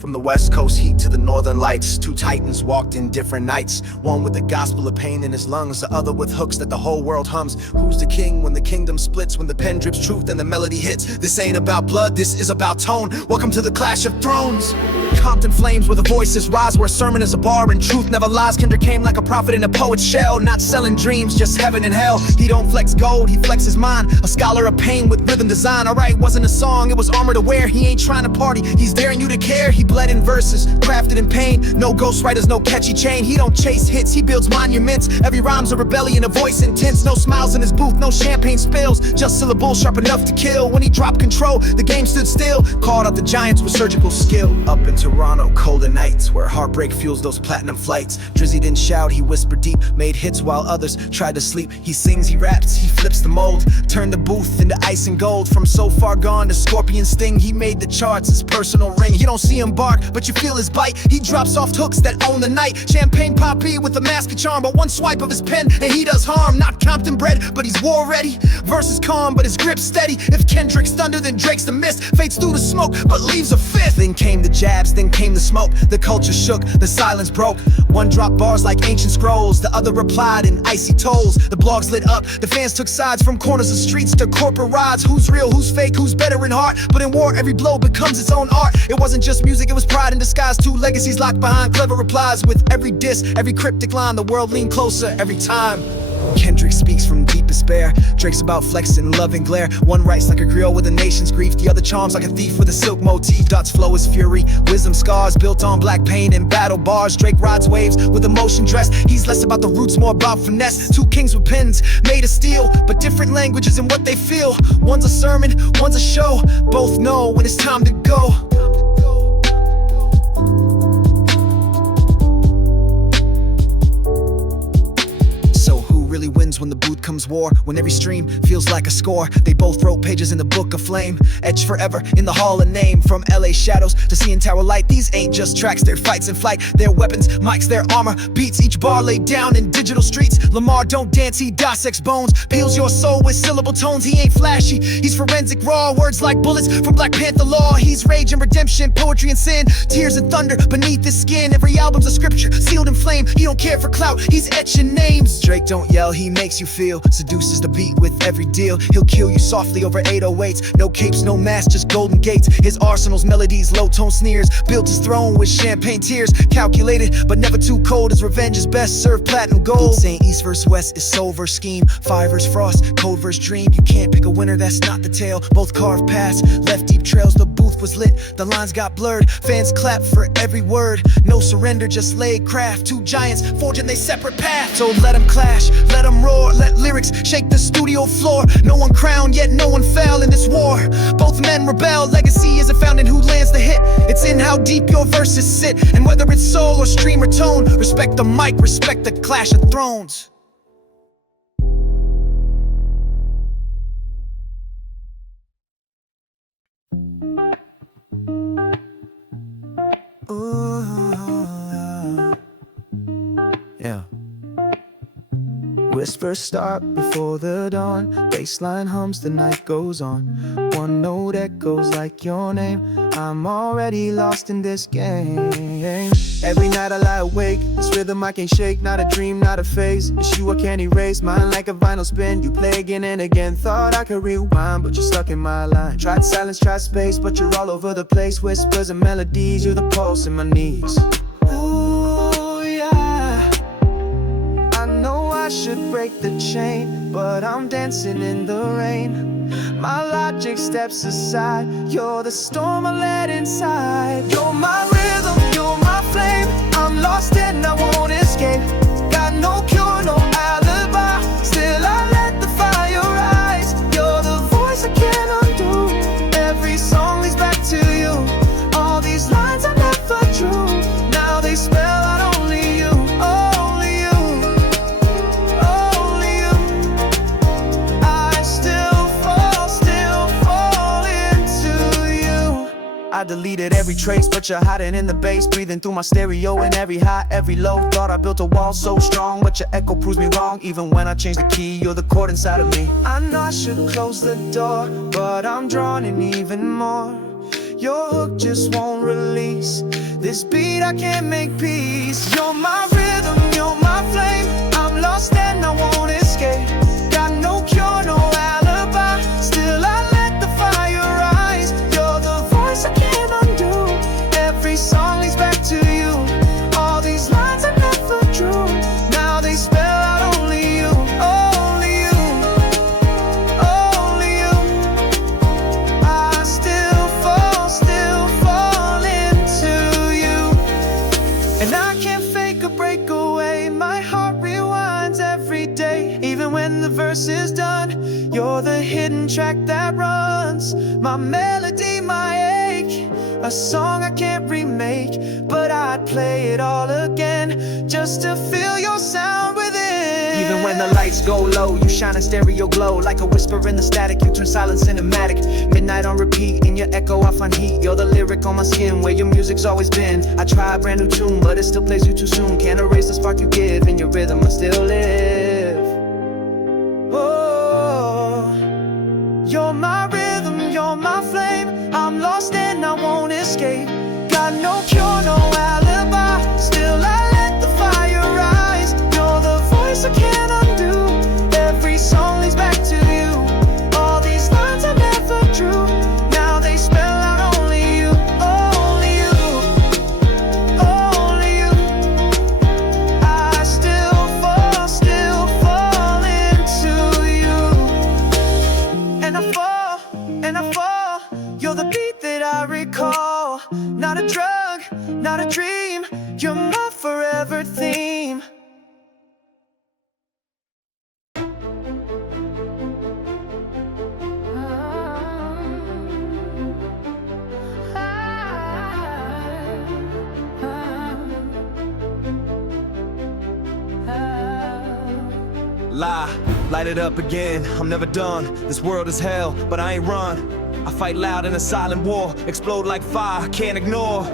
From the west coast heat to the northern lights, two titans walked in different nights. One with the gospel of pain in his lungs, the other with hooks that the whole world hums. Who's the king when the kingdom splits? When the pen drips truth and the melody hits. This ain't about blood, this is about tone. Welcome to the clash of thrones. Compton flames where the voices rise, where a sermon is a bar and truth never lies. Kendrick came like a prophet in a poet's shell, not selling dreams, just heaven and hell. He don't flex gold, he flexes mind. A scholar of pain with rhythm design. Alright, wasn't a song, it was armor to wear. He ain't trying to party, he's daring you to care. He bled in verses, crafted in pain. No ghostwriters, no catchy chain. He don't chase hits, he builds monuments. Every rhyme's a rebellion, a voice intense. No smiles in his booth, no champagne spills, just syllables sharp enough to kill. When he dropped control, the game stood still. Called out the giants with surgical skill. Up in Toronto, colder nights, where heartbreak fuels those platinum flights. Drizzy didn't shout, he whispered deep. Made hits while others tried to sleep. He sings, he raps, he flips the mold. Turned the booth into ice and gold. From so far gone to scorpion sting, he made the charts his personal ring. You don't see him bark, but you feel his bite. He drops soft hooks that own the night. Champagne poppy with a mask of charm, but one swipe of his pen and he does harm. Not Compton bred, but he's war ready. Verses calm, but his grip steady. If Kendrick's thunder, then Drake's the mist. Fades through the smoke, but leaves a fifth. Then came the jabs, then came the smoke. The culture shook, the silence broke. One dropped bars like ancient scrolls, the other replied in icy tolls. The blogs lit up, the fans took sides. From corners of streets to corporate rides. Who's real, who's fake, who's better in heart? But in war, every blow becomes its own art. It wasn't just music, it was pride in disguise. Two legacies locked behind clever replies. With every diss, every cryptic line, the world leaned closer every time. Kendrick speaks from deep despair. Drake's about flexing, love and glare. One writes like a griot with a nation's grief. The other charms like a thief with a silk motif. Dot's flow is fury, wisdom scars built on black pain and battle bars. Drake rides waves with emotion dressed. He's less about the roots, more about finesse. Two kings with pens made of steel, but different languages in what they feel. One's a sermon, one's a show. Both know when it's time to go. Wins when the booth comes war, when every stream feels like a score. They both wrote pages in the book of flame, etched forever in the hall of name. From LA shadows to seeing tower light, these ain't just tracks, they're fights in flight. Their weapons, mics, their armor, beats, each bar laid down in digital streets. Lamar don't dance, he dissects bones, peels your soul with syllable tones. He ain't flashy, he's forensic raw, words like bullets from Black Panther law. He's rage and redemption, poetry and sin, tears and thunder beneath his skin. Every album's a scripture, sealed in flame. He don't care for clout, he's etching names. Drake don't yell, he makes you feel, seduces the beat with every deal. He'll kill you softly over 808s. No capes, no masks, just golden gates. His arsenal's melodies, low tone sneers. Built his throne with champagne tears. Calculated, but never too cold. His revenge is best served platinum gold. Saying east verse west is soul verse scheme. Fire verse frost, cold verse dream. You can't pick a winner, that's not the tale. Both carved paths, left deep trails. The booth was lit, the lines got blurred. Fans clapped for every word. No surrender, just laid craft. Two giants forging they separate paths. So let them clash, let them roar. Let lyrics shake the studio floor. No one crowned, yet no one fell in this war. Both men rebel, legacy isn't found in who lands the hit. It's in how deep your verses sit. And whether it's soul or stream or tone, respect the mic, respect the clash of thrones. Yeah. Whispers start before the dawn. Baseline hums, the night goes on. One note echoes like your name. I'm already lost in this game. Every night I lie awake. This rhythm I can't shake. Not a dream, not a phase. It's you I can't erase. Mine like a vinyl spin. You play again and again. Thought I could rewind, but you're stuck in my line. Tried silence, tried space, but you're all over the place. Whispers and melodies, you're the pulse in my knees. I should break the chain, but I'm dancing in the rain. My logic steps aside. You're the storm I let inside. You're my rhythm, you're my flame. I'm lost and I won't escape. Got no cure, no alibi. Still I let the fire rise. You're the voice I can't undo. Every song leads back to you. All these lines I never drew, now they spell out only you. I deleted every trace, but you're hiding in the bass. Breathing through my stereo in every high, every low. Thought I built a wall so strong, but your echo proves me wrong. Even when I change the key, you're the chord inside of me. I know I should close the door, but I'm drawn in even more. Your hook just won't release. This beat I can't make peace. You're my rhythm, you're my flame. I'm lost and I won't escape. Got no cure, no alibi. Still I let the fire rise. You're the voice I can't undo. Every song leads back to you. All these lines I never drew. Now they spell out only you. Only you. Only you. I still fall into you. And I can't fake a breakaway. My heart rewinds every day. Even when the verse is done, you're the hidden track that runs. My melody, my ache. A song I can't remake, but I'd play it all again just to feel your sound within. Even when the lights go low, you shine a stereo glow. Like a whisper in the static, you turn silence cinematic. Midnight on repeat, in your echo I find heat. You're the lyric on my skin, where your music's always been. I try a brand new tune, but it still plays you too soon. Can't erase the spark you give, in your rhythm I still live. Oh, you're my rhythm, you're my flame. I'm lost and I won't escape. Got no cure, no alibi. Still I let the fire rise. You're the voice I can't undo. Every song leads back to you. All these lines I never drew. Now they spell out only you. Only you. Only you. I still fall into you. And I fall. You're the beat that I recall. Not a drug, not a dream. You're my forever theme. Light it up again, I'm never done. This world is hell, but I ain't run. I fight loud in a silent war. Explode like fire, can't ignore.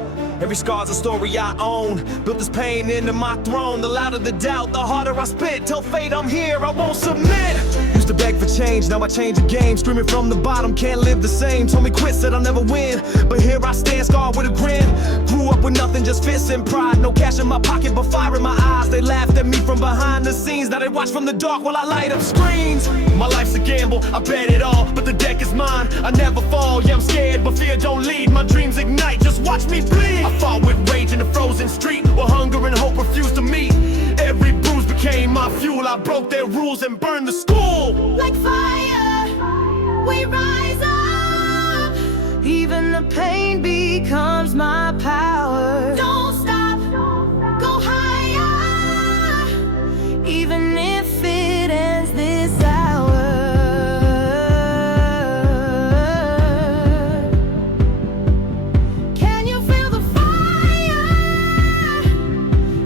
Every scar's a story I own. Built this pain into my throne. The louder the doubt, the harder I spit. Tell fate I'm here, I won't submit. Used to beg for change, now I change the game. Screaming from the bottom, can't live the same. Told me quit, said I'll never win. But here I stand, scarred with a grin. Grew up with nothing, just fists and pride. No cash in my pocket, but fire in my eyes. They laughed at me from behind the scenes. Now they watch from the dark while I light up screens. My life's a gamble, I bet it all. But the deck is mine, I never fall. Yeah, I'm scared, but fear don't lead. My dreams ignite, just watch me bleed. I fought with rage in the frozen street, where hunger and hope refused to meet. Every bruise became my fuel. I broke their rules and burned the school. Like fire, we rise up. Even the pain becomes my power. Don't stop, go higher. Even if it ends this hour. Can you feel the fire?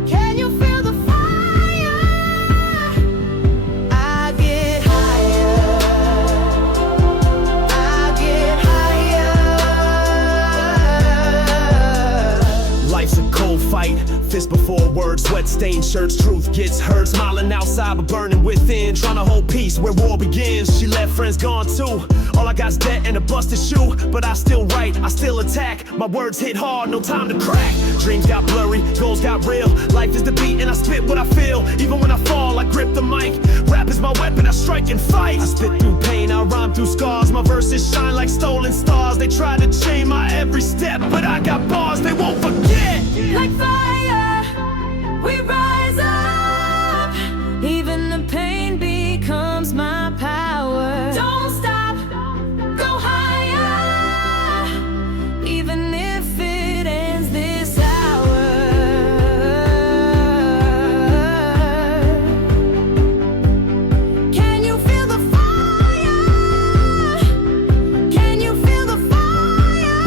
Can you feel the fire? I get higher. I get higher. Life's a cold fight, fist before words, sweat stained shirts, truth gets hurt. Smiling outside but burning within, trying to hold peace where war begins. She left, friends gone too. All I got's debt and a busted shoe, but I still write, I still attack. My words hit hard, no time to crack. Dreams got blurry, goals got real. Life is the beat and I spit what I feel. Even when I fall, I grip the mic. Rap is my weapon, I strike and fight. I spit through pain, I rhyme through scars. My verses shine like stolen stars. They try to chain my every step, but I got bars they won't forget. Like fire, we rise up. Even the pain becomes my power. Don't stop, go higher. Even if it ends this hour. Can you feel the fire? Can you feel the fire?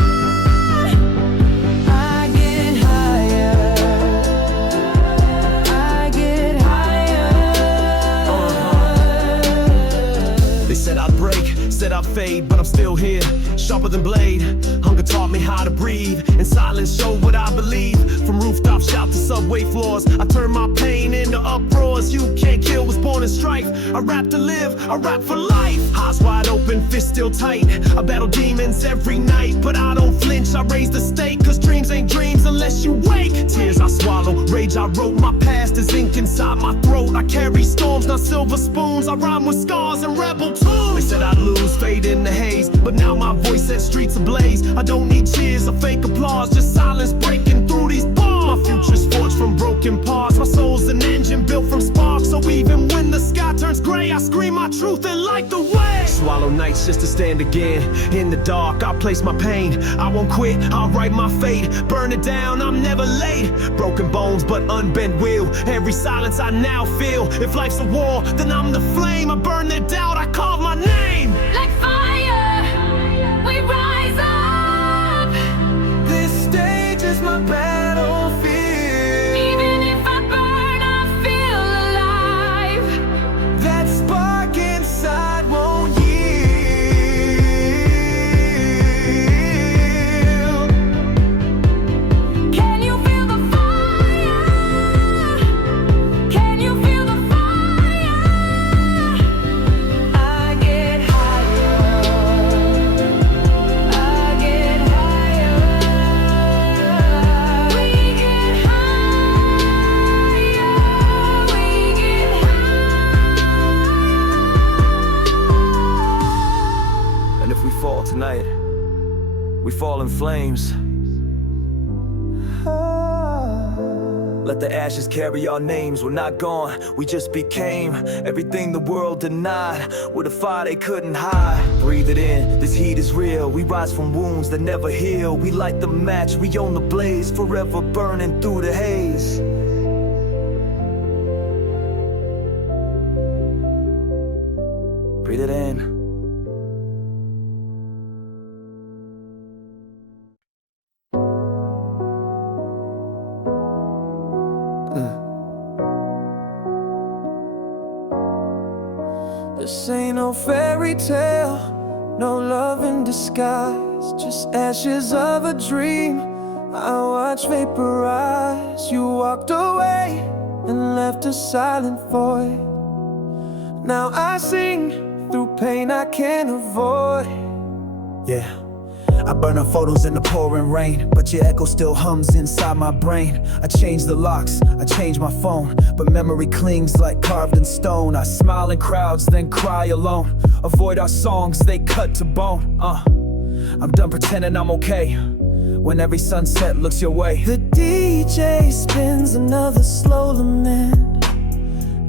I get higher. I get higher. They said I'd break, said I'd fade, but I'm still here, sharper than blade. Hunger taught me how to breathe, and silence showed what I believe. From rooftop shout to subway floors, I turn my pain into uproars. You can't kill what's born in strife. I rap to live, I rap for life. Eyes wide open, fists still tight. I battle demons every night, but I don't flinch. I raise the stake, cause dreams ain't dreams unless you wake. Tears I swallow, rage I wrote. My past is ink inside my throat. I carry storms, not silver spoons. I rhyme with scars and rebel tunes. They said I'd lose, fade in the haze, but now my voice set streets ablaze. I don't need cheers or fake applause, just silence breaking through these bars. My future's forged from broken parts. My soul's an engine built from sparks. So even when the sky turns gray, I scream my truth and light the way. Swallow nights just to stand again. In the dark, I'll place my pain. I won't quit, I'll write my fate. Burn it down, I'm never late. Broken bones, but unbent will. Every silence I now feel. If life's a war, then I'm the flame. I burn their doubt, I carve my name. Like fire, we rise up. This stage is my battlefield. Even if I burn, I feel alive. That spark inside won't yield. Can you feel the fire? Can you feel the fire? I get higher. I get higher. We get higher. We get higher. And if we fall tonight, we fall in flames. Let the ashes carry our names. We're not gone, we just became everything the world denied. With a fire they couldn't hide. Breathe it in, this heat is real. We rise from wounds that never heal. We light the match, we own the blaze. Forever burning through the haze. Breathe it in. This ain't no fairy tale, no love in disguise, just ashes of a dream I watched vaporize. You walked away and left a silent void. Now I sing through pain I can't avoid. Yeah, I burn up photos in the pouring rain, but your echo still hums inside my brain. I change the locks, I change my phone, but memory clings like carved in stone. I smile in crowds, then cry alone. Avoid our songs, they cut to bone. I'm done pretending I'm okay when every sunset looks your way. The DJ spins another slow lament,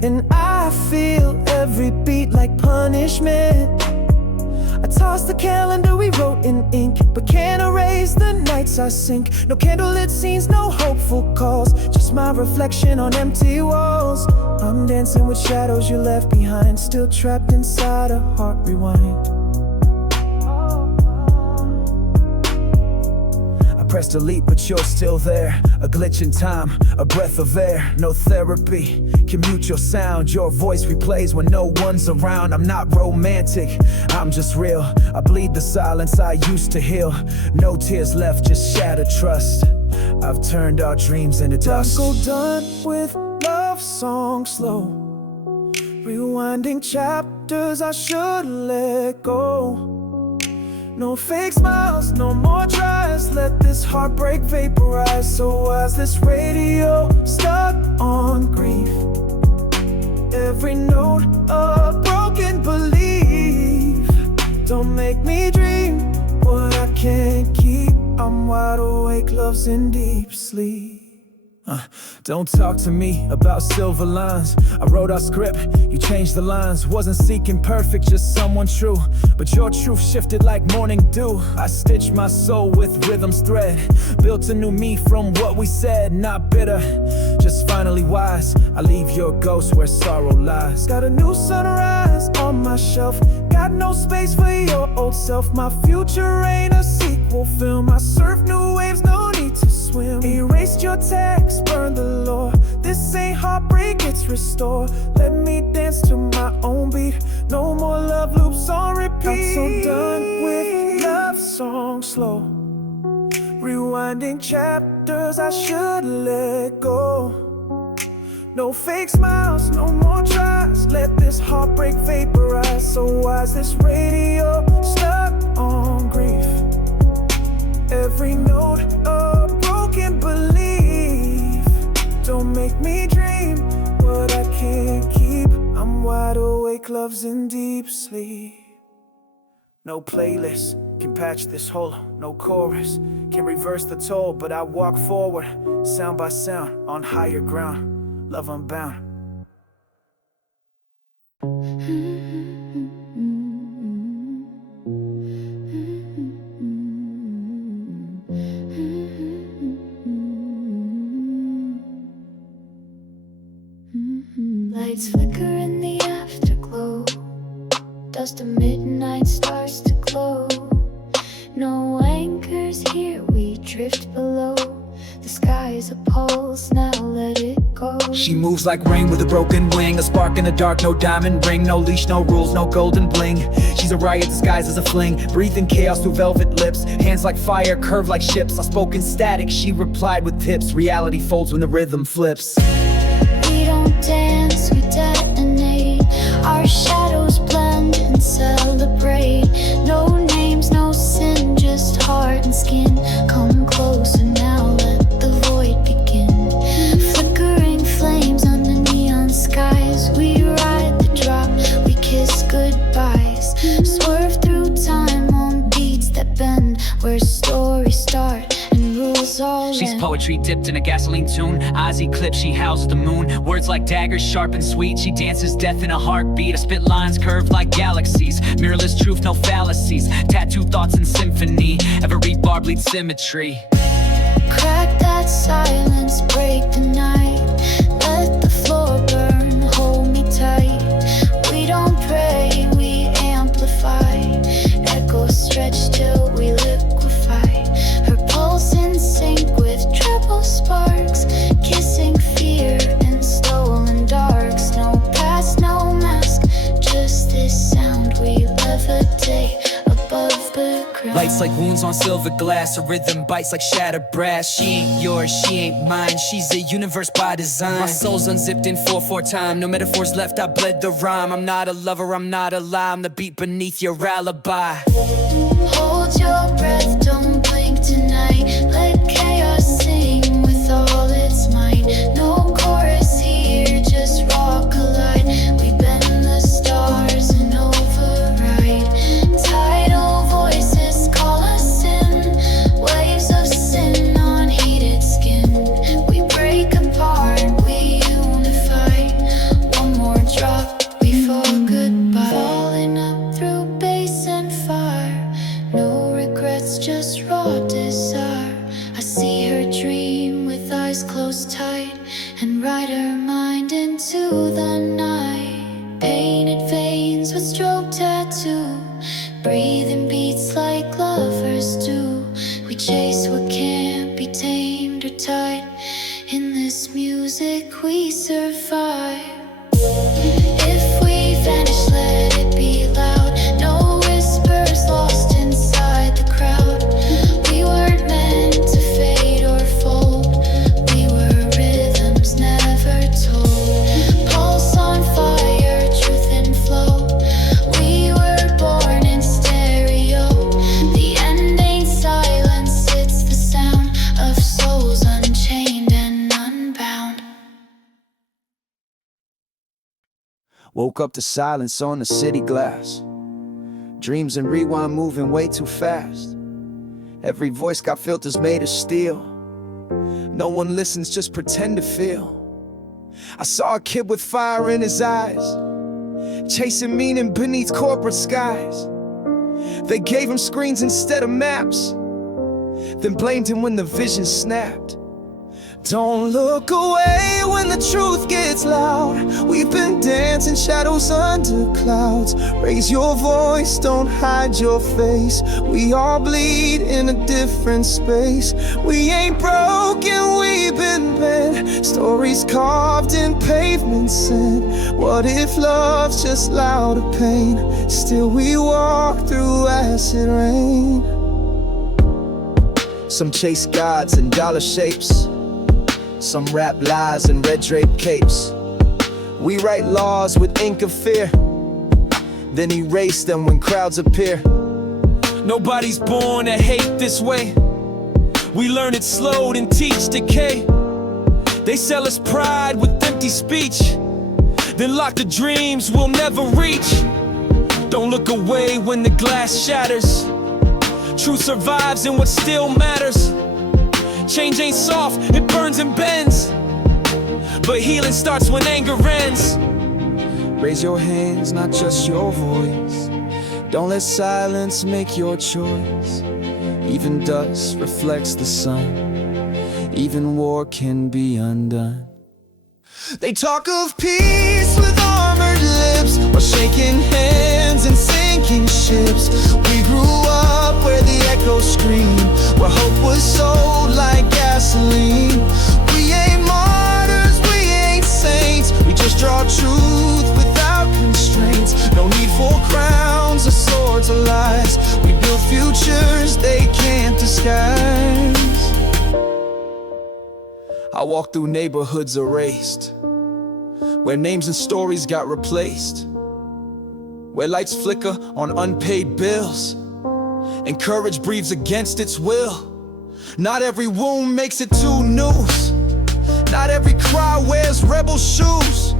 and I feel every beat like punishment. I toss the calendar we wrote in ink, but can't erase the nights I sink. No candlelit scenes, no hopeful calls, just my reflection on empty walls. I'm dancing with shadows you left behind, still trapped inside a heart rewind. Press delete, but you're still there. A glitch in time, a breath of air. No therapy, can mute your sound. Your voice replays when no one's around. I'm not romantic, I'm just real. I bleed the silence I used to heal. No tears left, just shattered trust. I've turned our dreams into dust. Go done with love songs slow, rewinding chapters I should let go. No fake smiles, no more tries. Let this heartbreak vaporize. So why's this radio stuck on grief? Every note a broken belief. Don't make me dream what I can't keep. I'm wide awake, love's in deep sleep. Don't talk to me about silver lines. I wrote our script, you changed the lines. Wasn't seeking perfect, just someone true. But your truth shifted like morning dew. I stitched my soul with rhythm's thread, built a new me from what we said. Not bitter, just finally wise. I leave your ghost where sorrow lies. Got a new sunrise on my shelf, got no space for your old self. My future ain't a sequel film. I surf new waves, no need to swim. Erased your text, burn the lore. This ain't heartbreak, it's restore. Let me dance to my own beat. No more love loops Got so done with love songs slow, rewinding chapters I should let go. No fake smiles, no more tries. Let this heartbreak vaporize. So why's this radio stuck on grief? Every note a broken belief. Don't make me dream what I can't keep. I'm wide awake, love's in deep sleep. No playlist can patch this hole. No chorus can reverse the toll. But I walk forward, sound by sound, on higher ground. Love unbound. Lights flicker in the afterglow. Dust of midnight starts to glow. No anchors here, we drift below. The sky is a pulse, now let it go. She moves like rain with a broken wing. A spark in the dark, no diamond ring. No leash, no rules, no golden bling. She's a riot disguised as a fling. Breathing chaos through velvet lips. Hands like fire, curved like ships. I spoke in static, she replied with tips. Reality folds when the rhythm flips. We don't dance, we detonate. Our shadows blend and celebrate. No names, no sin, just heart and skin. Come closer now, let the void begin. Flickering flames under neon skies. We ride the drop, we kiss goodbyes. Swerve through time on beats that bend. Where stories start and rules all She's end. poetry dipped in a gasoline tune. Eyes eclipsed, she howls at the moon. Words like daggers, sharp and sweet. She dances death in a heartbeat. I spit lines curved like galaxies. Mirrorless truth, no fallacies. Tattooed thoughts in symphony. Every bar bleeds symmetry. Crack that silence, break the night. Let the floor burn, hold me tight. We don't pray, we amplify. Echoes stretch till we liquefy. Her pulse in sync with treble sparks. Kissing fear in stolen darks. No past, no mask, just this sound. We levitate above the ground. Lights like wounds on silver glass. A rhythm bites like shattered brass. She ain't yours, she ain't mine. She's a universe by design. My soul's unzipped in 4/4 time. No metaphors left, I bled the rhyme. I'm not a lover, I'm not a lie. I'm the beat beneath your alibi. Hold your breath, don't blink tonight. Let chaos sing with all its might. No chorus here, just raw collide. We bend the stars and override. Tidal voices call us in. Waves of sin on heated skin. We break apart, we unify. One more drop before goodbye. Falling up through bass and fire. No regrets, just raw desire. I see her dream with eyes closed tight and ride her mind into the night. Painted veins with stroke tattoo. Breathing beats like lovers do. We chase what can't be tamed or tied. In this music we survive. If we vanish, let it be loud. No whispers lost inside the crowd. We weren't meant to fade or fold. We were rhythms never told. Pulse on fire, truth in flow. We were born in stereo. The end ain't silence, it's the sound of souls unchained and unbound. Woke up to silence on the city glass. Dreams and rewind moving way too fast. Every voice got filters made of steel. No one listens, just pretend to feel. I saw a kid with fire in his eyes, chasing meaning beneath corporate skies. They gave him screens instead of maps, then blamed him when the vision snapped. Don't look away when the truth gets loud. We've been dancing shadows under clouds. Raise your voice, don't hide your face. We all bleed in a different space. We ain't broken, we've been bent. Stories carved in pavement sand. What if love's just louder pain? Still we walk through acid rain. Some chase gods in dollar shapes. Some rap lies in red draped capes. We write laws with ink of fear, then erase them when crowds appear. Nobody's born to hate this way. We learn it slow and teach decay. They sell us pride with empty speech, then lock the dreams we'll never reach. Don't look away when the glass shatters. Truth survives in what still matters. Change ain't soft, it burns and bends, but healing starts when anger ends. Raise your hands, not just your voice. Don't let silence make your choice. Even dust reflects the sun. Even war can be undone. They talk of peace with armored lips, while shaking hands and sinking ships. We grew up where the echoes scream, where hope was sold like gasoline. We ain't martyrs, we ain't saints. We just draw truth without constraints. No need for crowns or swords or lies. We build futures they can't disguise. I walk through neighborhoods erased, where names and stories got replaced, where lights flicker on unpaid bills, and courage breathes against its will. Not every wound makes it to news. Not every cry wears rebel shoes.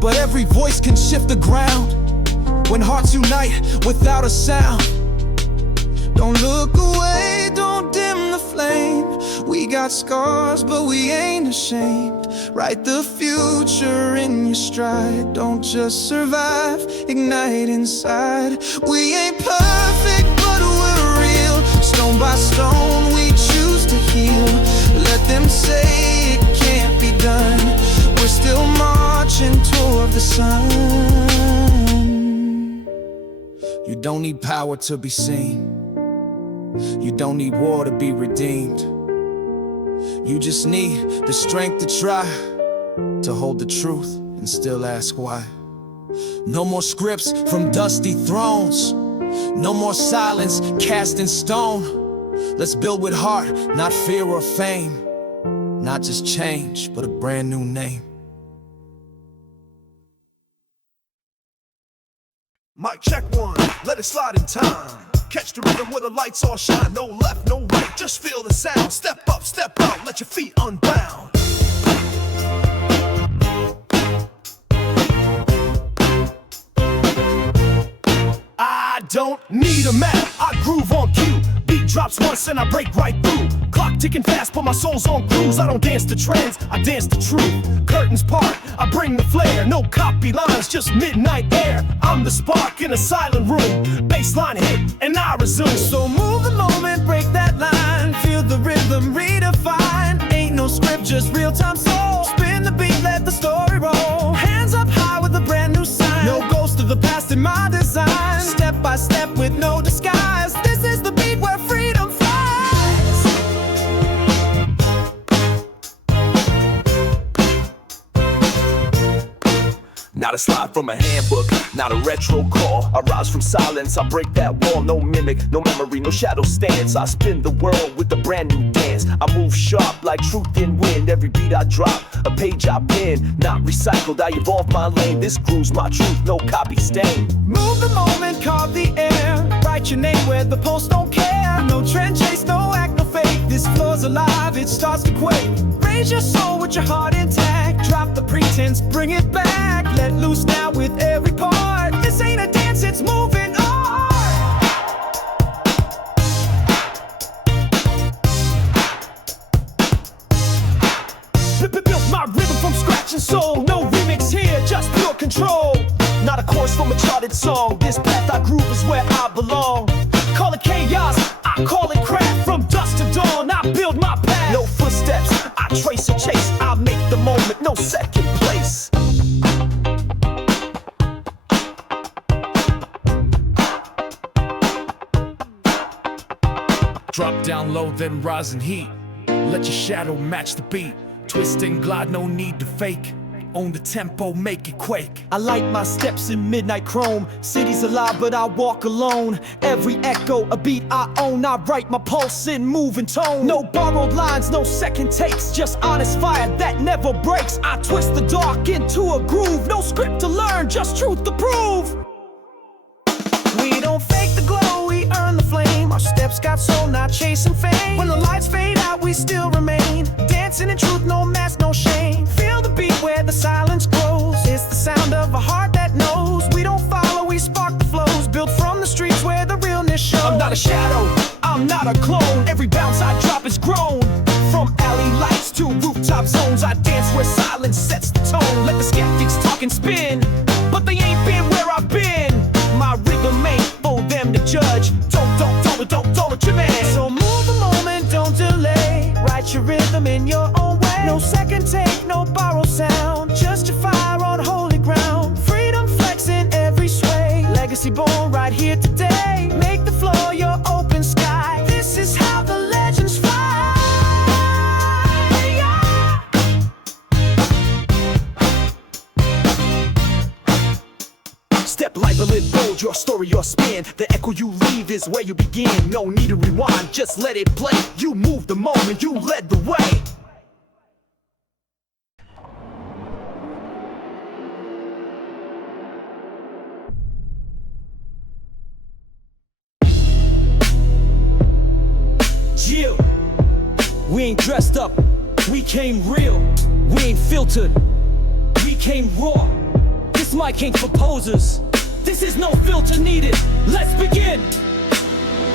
But every voice can shift the ground when hearts unite without a sound. Don't look away, don't dim the flame. We got scars, but we ain't ashamed. Write the future in your stride. Don't just survive, ignite inside. We ain't perfect, but we're real. Stone by stone, we choose to heal. Let them say it can't be done. We're still marching toward the sun. You don't need power to be seen. You don't need war to be redeemed. You just need the strength to try to hold the truth and still ask why. No more scripts from dusty thrones. No more silence cast in stone. Let's build with heart, not fear or fame. Not just change, but a brand new name. Mic check one, let it slide in time. Catch the rhythm where the lights all shine. No left, no right, just feel the sound. Step up, step out, let your feet unbound. I don't need a map, I groove on cue. Beat drops once and I break right through. Clock ticking fast, but my soul's on cruise. I don't dance to trends, I dance to truth. Curtains part, I bring the flair. No copy lines, just midnight air. I'm the spark in a silent room. Baseline hit, and I resume. So move the moment, break that line. Feel the rhythm redefined. Ain't no script, just real-time soul. Spin the beat, let the story roll. Hands up high with a brand new sign. No ghost of the past in my design. Step by step with no disguise. This is the beat where freedom flies. Not a slide from a handbook, not a retro call. I rise from silence, I break that wall. No mimic, no memory, no shadow stance. I spin the world with a brand new dance. I move sharp like truth in wind. Every beat I drop, a page I pen. Not recycled, I evolve my lane. This grooves my truth, no copy stain. Move the moment, carve the air. Write your name where the post don't care. No trend chase, no act, no fake. This floor's alive, it starts to quake. Raise your soul with your heart intact. Drop the pretense, bring it back. Let loose now with every part. This ain't a dance, it's moving on. Built my rhythm from scratch and soul. No remix here, just pure control. Not a chorus from a charted song. This path I groove is where I belong. Call it chaos, I call it craft. From dusk to dawn, I build my path. No footsteps, I Drop down low, then rise in heat. Let your shadow match the beat. Twist and glide, no need to fake. Own the tempo, make it quake. I light my steps in midnight chrome. City's alive, but I walk alone. Every echo, a beat I own. I write my pulse in moving tone. No borrowed lines, no second takes. Just honest fire that never breaks. I twist the dark into a groove. No script to learn, just truth to prove. We don't fake the glow, we earn the flame. Our steps got soul, not chasing fame. When the lights fade out, we still remain. Dancing in truth, no mask, no shame. Feel the beat where the silence grows. It's the sound of a heart that knows. We don't follow, we spark the flows. Built from the streets where the realness shows. I'm not a shadow, I'm not a clone. Every bounce I drop is grown. From alley lights to rooftop zones, I dance where silence sets the tone. Let the skeptics talk and spin, but they ain't been where I've been. My rhythm ain't for them to judge. Don't you man. So move a moment, don't delay. Write your rhythm in your own way. No second take, no borrowed sound. Just your fire on holy ground. Freedom flexing every sway. Legacy born right here today. Make the floor your open sky. This is how the legends fly. Step light, but lit bold, your story, your spin. The echo you leave is where you begin. No need to rewind, just let it play. You move the moment, you led the way. Yeah. We ain't dressed up, we came real. We ain't filtered, we came raw. This mic ain't for posers. This is no filter needed. Let's begin.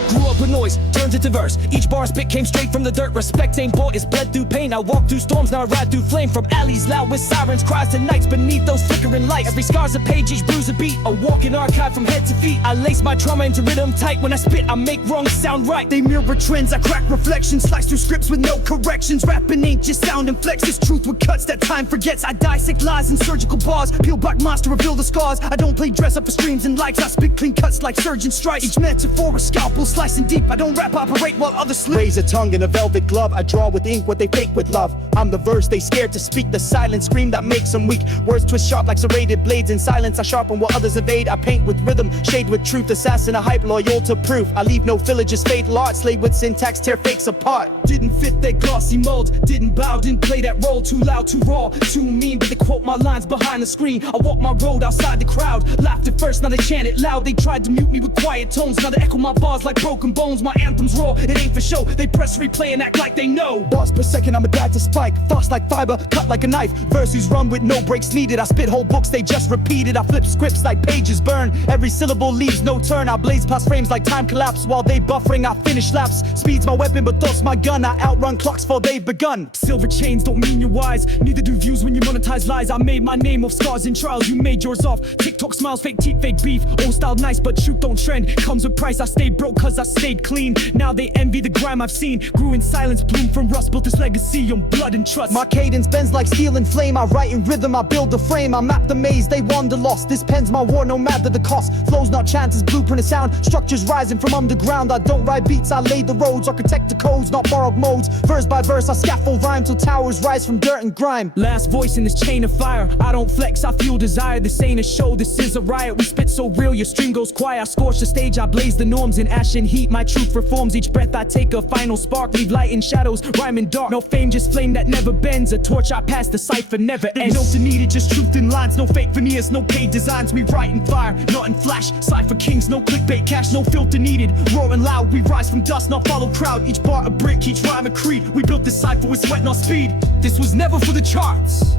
Grew up with noise, turned into verse. Each bar spit came straight from the dirt. Respect ain't bought, it's bled through pain. I walk through storms, now I ride through flame. From alleys loud with sirens, cries to nights beneath those flickering lights. Every scar's a page, each bruise a beat. A walking archive from head to feet. I lace my trauma into rhythm tight. When I spit, I make wrong sound right. They mirror trends, I crack reflections. Slice through scripts with no corrections. Rapping ain't just sound and flex. This truth with cuts that time forgets. I dissect lies in surgical bars. Peel back monster, reveal the scars. I don't play dress up for streams and likes. I spit clean cuts like surgeon strikes. Each metaphor a scalpel slicing deep. I don't rap, operate while others sleep. Raise a tongue in a velvet glove. I draw with ink what they fake with love. I'm the verse they scared to speak. The silent scream that makes them weak. Words twist sharp like serrated blades. In silence I sharpen what others evade. I paint with rhythm, shade with truth. Assassin a hype, loyal to proof. I leave no villages, fatal art. Slay with syntax, tear fakes apart. Didn't fit their glossy mold. Didn't bow, didn't play that role. Too loud, too raw, too mean. But they quote my lines behind the screen. I walk my road outside the crowd. Laughed at first, now they chant it loud. They tried to mute me with quiet tones. Now they echo my bars like broken bones. My anthem's raw, it ain't for show. They press replay and act like they know. Bars per second, I'm a dad to spike. Fast like fiber, cut like a knife. Verses run with no breaks needed. I spit whole books, they just repeated. I flip scripts like pages burn. Every syllable leaves no turn. I blaze past frames like time collapse. While they buffering, I finish laps. Speed's my weapon, but thoughts my gun. I outrun clocks before they've begun. Silver chains don't mean you're wise. Neither do views when you monetize lies. I made my name off scars and trials. You made yours off TikTok smiles, fake teeth, fake beef. Old style nice, but truth don't trend. Comes with price, I stayed broke cause I stayed clean. Now they envy the grime I've seen. Grew in silence, bloomed from rust. Built this legacy on blood and trust. My cadence bends like steel and flame. I write in rhythm, I build the frame. I map the maze, they wander lost. This pen's my war, no matter the cost. Flows not chances, blueprint of sound. Structures rising from underground. I don't write beats, I lay the roads. Architect the codes, not borrowed modes. Verse by verse, I scaffold rhyme till towers rise from dirt and grime. Last voice in this chain of fire. I don't flex, I fuel desire. This ain't a show, this is a riot. We spit so real, your stream goes quiet. I scorch the stage, I blaze the norms. In ash and heat, my truth reforms. Each breath I take a final spark. Leave light in shadows, rhyme in dark. No fame, just flame that never bends. A torch I pass, the cipher never ends. No needed, just truth in lines. No fake veneers, no paid designs. We write in fire, not in flash. Cipher kings, no clickbait cash, no filter needed. Roaring loud, we rise from dust, not follow crowd. Each bar a brick, each rhyme a creed. We built this cipher with sweat, not speed. This was never for the charts.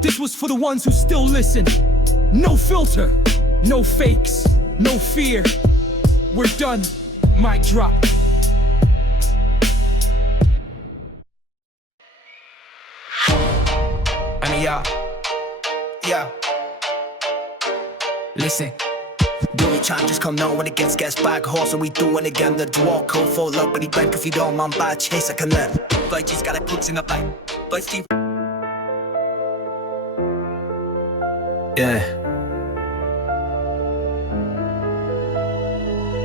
This was for the ones who still listen. No filter, no fakes, no fear. We're done, mic drop. Yeah. Listen. Do it time just come now when it gets back horse and we do it again. The dwarf code full up but he bank if you don't mind by chase I can learn. But she's got a boots in the back. But Steve. Yeah.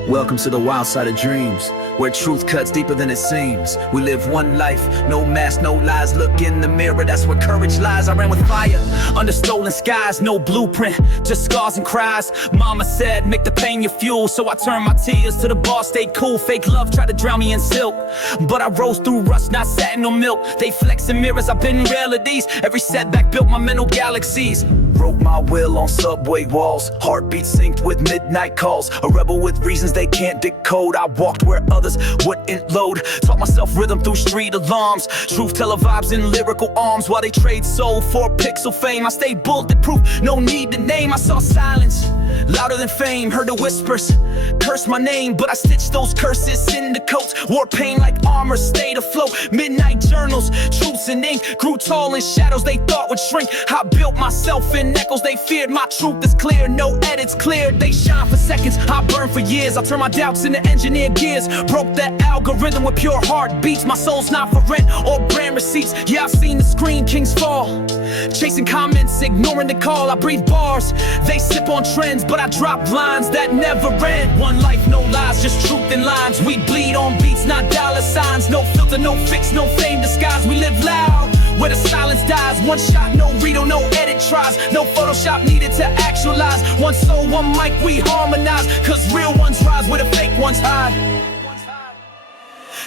Welcome to the wild side of dreams, where truth cuts deeper than it seems. We live one life, no mask, no lies. Look in the mirror, that's where courage lies. I ran with fire, under stolen skies. No blueprint, just scars and cries. Mama said, make the pain your fuel. So I turned my tears to the bar, stayed cool. Fake love tried to drown me in silk, but I rose through rust, not satin or milk. They flex in mirrors, I've been realities. Every setback built my mental galaxies. Wrote my will on subway walls, heartbeat synced with midnight calls. A rebel with reasons they can't decode. I walked where others wouldn't load. Taught myself rhythm through street alarms. Truth teller vibes in lyrical arms. While they trade soul for pixel fame, I stayed bulletproof, no need to name. I saw silence louder than fame, heard the whispers curse my name, but I stitched those curses into coats. Wore pain like armor, stayed afloat. Midnight journals, truths in ink. Grew tall in shadows they thought would shrink. I built myself in echoes they feared. My truth is clear, no edits cleared. They shine for seconds, I burn for years. I turn my doubts into engineered gears. Broke the algorithm with pure heartbeats. My soul's not for rent or brand receipts. Yeah, I've seen the screen kings fall, chasing comments, ignoring the call. I breathe bars, they sip on trends, but I drop lines that never end. One life, no lies, just truth in lines. We bleed on beats, not dollar signs. No filter, no fix, no fame disguise. We live loud, where the silence dies. One shot, no read or no edit tries. No Photoshop needed to actualize. One soul, one mic, we harmonize. Cause real ones rise where the fake ones hide.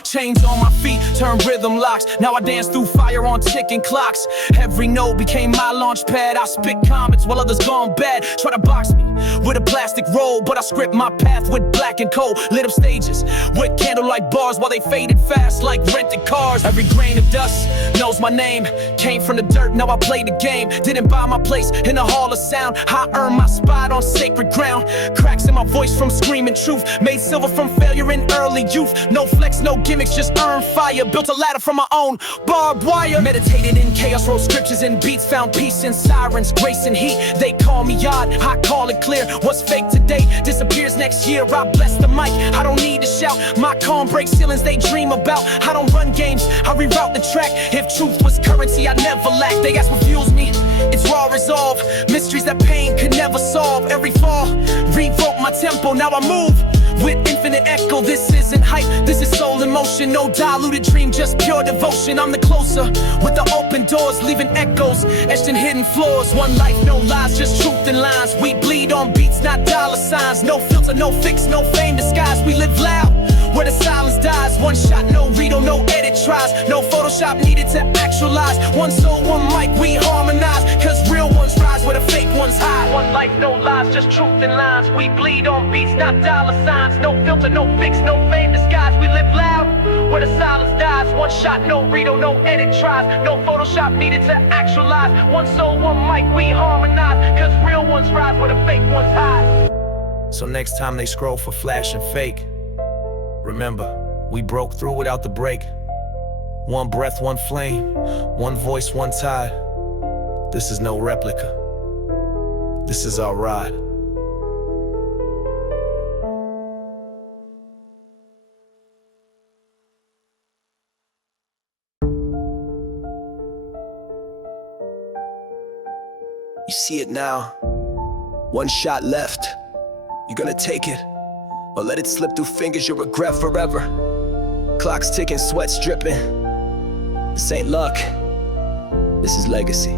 Chains on my feet, turn rhythm locks. Now I dance through fire on ticking clocks. Every note became my launch pad. I spit comments while others gone bad. Try to box me with a plastic roll, but I script my path with black and coal. Lit up stages with candlelight bars while they faded fast like rented cars. Every grain of dust knows my name. Came from the dirt, now I play the game. Didn't buy my place in the hall of sound. I earned my spot on sacred ground. Cracks in my voice from screaming truth. Made silver from failure in early youth. No flex, no gimmicks, just earn fire. Built a ladder from my own barbed wire. Meditated in chaos, wrote scriptures and beats. Found peace in sirens, grace and heat. They call me odd, I call it clear. What's fake today disappears next year. I bless the mic, I don't need to shout. My calm breaks ceilings they dream about. I don't run games, I reroute the track. If truth was currency, I'd never lack. They ask what fuels me, it's raw resolve. Mysteries that pain could never solve. Every fall, revoke my tempo. Now I move with infinite echo. This isn't hype, this is soul in motion. No diluted dream, just pure devotion. I'm the closer with the open doors, leaving echoes etched in hidden floors. One life, no lies, just truth in lines. We bleed on beats, not dollar signs. No filter, no fix, no fame disguise. We live loud, where the silence dies. One shot, no read or no edit tries. No Photoshop needed to actualize. One soul, one mic, we harmonize. Cause real ones rise where the fake ones hide. One life, no lies, just truth in lines. We bleed on beats, not dollar signs. No filter, no fix, no fame disguise. We live loud, where the silence dies. One shot, no read or no edit tries. No Photoshop needed to actualize. One soul, one mic, we harmonize. Cause real ones rise where the fake ones hide. So next time they scroll for flash and fake, remember, we broke through without the break. One breath, one flame, one voice, one tide. This is no replica. This is our ride. You see it now. One shot left. You're gonna take it, or let it slip through fingers you'll regret forever. Clock's ticking, sweat's dripping. This ain't luck, this is legacy.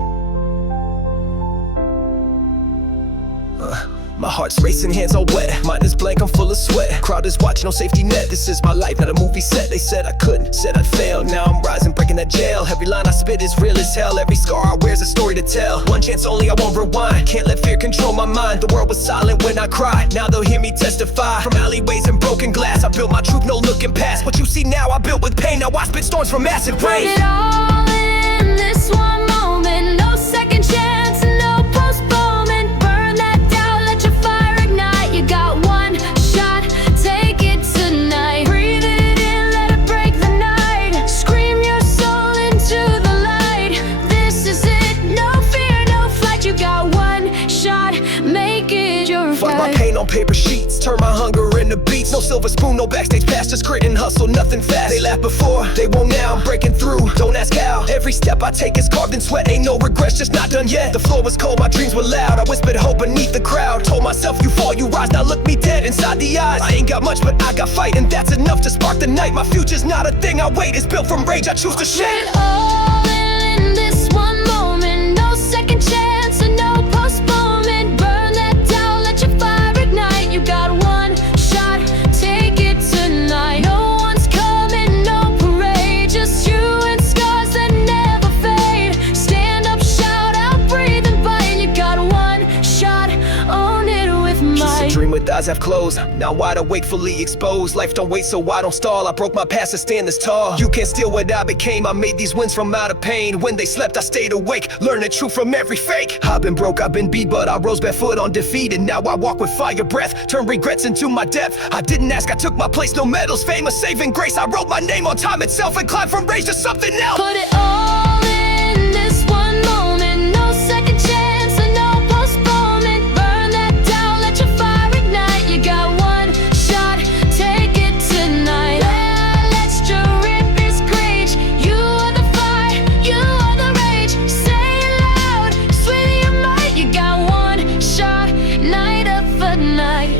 My heart's racing, hands all wet. Mind is blank, I'm full of sweat. Crowd is watching, no safety net. This is my life, not a movie set. They said I couldn't, said I'd fail. Now I'm rising, breaking that jail. Every line I spit is real as hell. Every scar I wear's a story to tell. One chance only, I won't rewind. Can't let fear control my mind. The world was silent when I cried. Now they'll hear me testify. From alleyways and broken glass, I built my truth, no looking past. What you see now, I built with pain. Now I spit storms from massive rain. Put it all in this one moment. No second chance, no postponement. Burn that down, let your fire ignite. You got one shot, take it tonight. Breathe it in, let it break the night. Scream your soul into the light. This is it, no fear, no flight. You got one shot, make it your Fuck my fight. pain on paper sheets, turn my hunger into beats. beats, no silver spoon, no backstage pass, just grit and hustle, nothing fast. They laughed before, they won't now, I'm breaking through, don't ask how. Every step I take is carved in sweat, ain't no regrets, just not done yet. The floor was cold, my dreams were loud, I whispered hope beneath the crowd. Told myself you fall, you rise, now look me dead inside the eyes. I ain't got much, but I got fight, and that's enough to spark the night. My future's not a thing I wait, it's built from rage, I choose to shape. Put it all in this one moment, no second chance and no postponement. Burn that down, let your fire ignite. You got one shot, take it tonight. No one's coming, no parade, just you and scars that never fade. Stand up, shout out, breathe and bite. You got one shot, own it with might. Dream with eyes half closed, now wide awake, fully exposed. Life don't wait, so I don't stall. I broke my past to stand this tall. You can't steal what I became, I made these wins from out of pain. When they slept, I stayed awake, learned the truth from every fake. I've been broke, I've been beat, but I rose barefoot undefeated. Now I walk with fire breath, turn regrets into my depth. I didn't ask, I took my place, no medals, fame, or saving grace. I wrote my name on time itself and climbed from rage to something else. Put it all in this one moment, no second chance and no postponement. Burn that down, let your fire ignite. You got one shot, take it tonight. Yeah, let's rip this cage. You are the fire, you are the rage. Say it loud, sweet your might. You got one shot, night after night.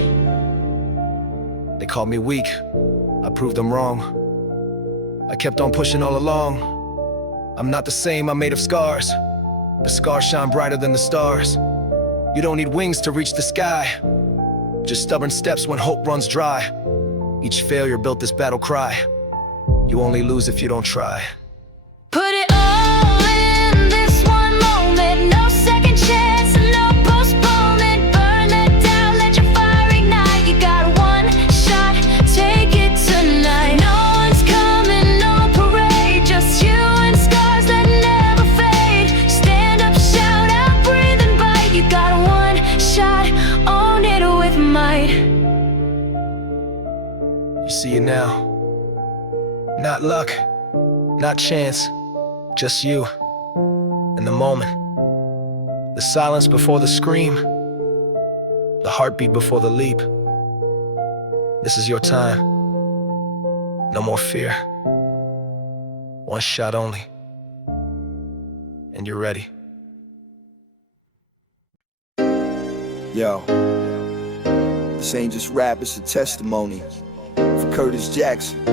They called me weak, I proved them wrong. I kept on pushing all along. I'm not the same, I'm made of scars. The scars shine brighter than the stars. You don't need wings to reach the sky, just stubborn steps when hope runs dry. Each failure built this battle cry. You only lose if you don't try. Put it all in this one moment, no second chance and no postponement. Burn that down, let your fire ignite. You got one shot, take it tonight. No one's coming, no parade, just you and scars that never fade. Stand up, shout out, breathe and bite. You got one shot, own it with might. You see it now. Not luck, not chance, just you and the moment. The silence before the scream, the heartbeat before the leap. This is your time. No more fear. One shot only. And you're ready. Yo, this ain't just rap, it's a testimony. For Curtis Jackson,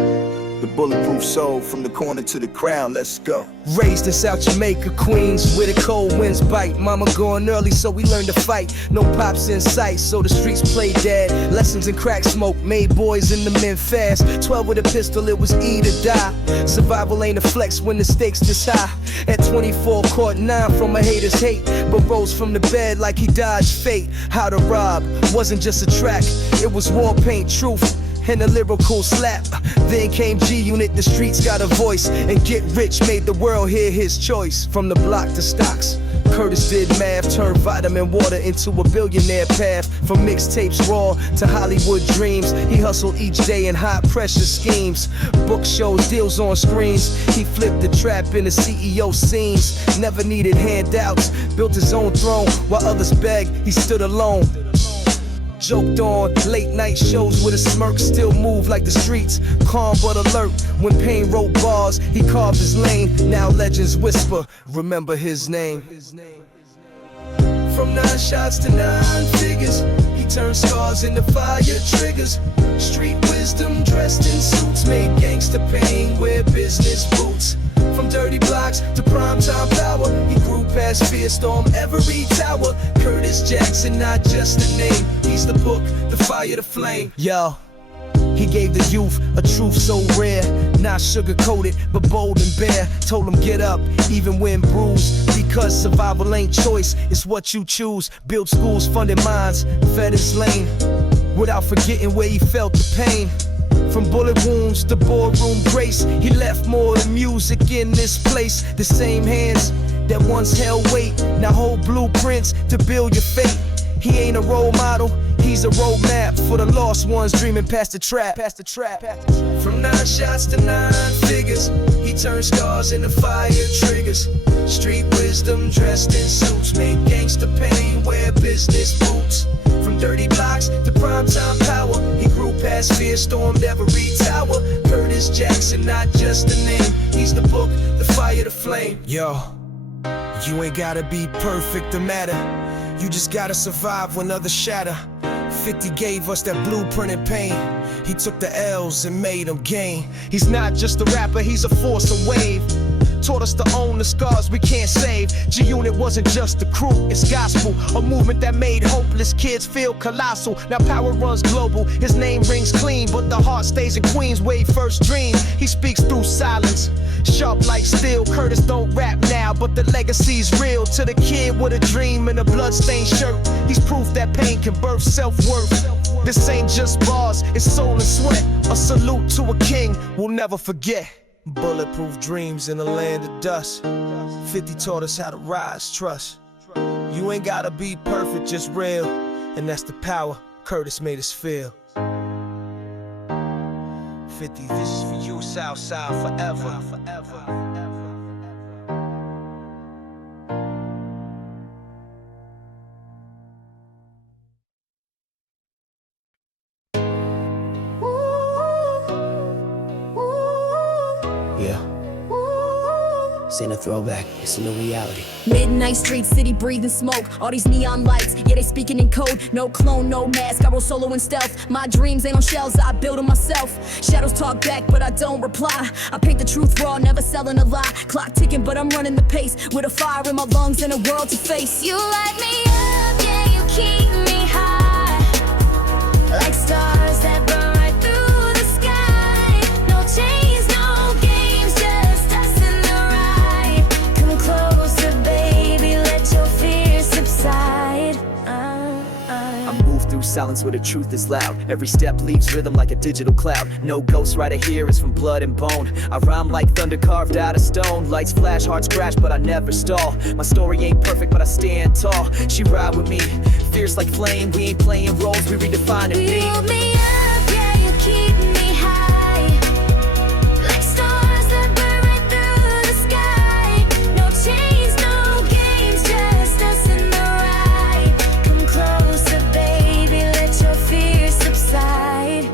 the bulletproof soul from the corner to the crown, let's go. Raised in South Jamaica, Queens, where the cold winds bite. Mama going early, so we learned to fight. No pops in sight, so the streets play dead. Lessons in crack smoke made boys and the men fast. 12 with a pistol, it was E to die. Survival ain't a flex when the stakes this high. At 24, caught 9 from a hater's hate, but rose from the bed like he dodged fate. How to rob wasn't just a track, it was war paint, truth, and a lyrical slap. Then came G-Unit, the streets got a voice, and Get Rich made the world hear his choice. From the block to stocks, Curtis did math, turned vitamin water into a billionaire path. From mixtapes raw to Hollywood dreams, he hustled each day in high pressure schemes. Book shows, deals on screens, he flipped the trap in the CEO scenes. Never needed handouts, built his own throne while others begged, he stood alone. Joked on late night shows with a smirk, still move like the streets, calm but alert. When Payne wrote bars, he carved his lane. Now legends whisper, remember his name. From 9 shots to 9 figures, he turned scars into fire triggers. Street wisdom dressed in suits, made gangsta pain, wear business boots. From dirty blocks to primetime power, he grew past fear, storm every tower. Curtis Jackson, not just a name, he's the book, the fire, the flame. Yo, he gave the youth a truth so rare, not sugar-coated, but bold and bare. Told him get up, even when bruised, because survival ain't choice, it's what you choose. Built schools, funded minds, fed his lane, without forgetting where he felt the pain. From bullet wounds to boardroom grace, he left more than music in this place. The same hands that once held weight, now hold blueprints to build your fate. He ain't a role model, he's a roadmap for the lost ones dreaming past the trap. From 9 shots to 9 figures, he turned scars into fire triggers. Street wisdom dressed in suits, made gangsta pain, wear business boots. From dirty blocks to primetime power, he grew past stratosphere, stormed every tower. Curtis Jackson, not just a name. He's the book, the fire, the flame. Yo, you ain't gotta be perfect to matter. You just gotta survive when others shatter. 50 gave us that blueprint and pain. He took the L's and made them gain. He's not just a rapper, he's a force of wave. Taught us to own the scars we can't save. G-Unit wasn't just a crew, it's gospel. A movement that made hopeless kids feel colossal. Now power runs global, his name rings clean, but the heart stays in Queens where he first dreamed. He speaks through silence, sharp like steel. Curtis don't rap now, but the legacy's real. To the kid with a dream and a bloodstained shirt, he's proof that pain can birth self-worth. This ain't just bars, it's soul and sweat. A salute to a king we'll never forget. Bulletproof dreams in a land of dust. 50 taught us how to rise, trust. You ain't gotta be perfect, just real. And that's the power Curtis made us feel. 50, this is for you, Southside, forever. This ain't a throwback, it's a new reality. Midnight street, city breathing smoke. All these neon lights, yeah, they speaking in code. No clone, no mask, I roll solo in stealth. My dreams ain't on shells, I build them myself. Shadows talk back, but I don't reply. I paint the truth raw, never selling a lie. Clock ticking, but I'm running the pace. With a fire in my lungs and a world to face. You light me up, yeah, you keep me high. Like stars that burn right through the sky. No chains, no games, just us in the ride. Come closer, baby, let your fears subside. I move through silence where the truth is loud. Every step leaves rhythm like a digital cloud. No ghost rider here is from blood and bone. I rhyme like thunder carved out of stone. Lights flash, hearts crash, but I never stall. My story ain't perfect, but I stand tall. She ride with me, fierce like flame. We ain't playing roles, we redefine the You name. hold me up, yeah, you keep me high. Like stars that burn right through the sky. No chains, no games, just us in the ride. Come closer, baby, let your fears subside.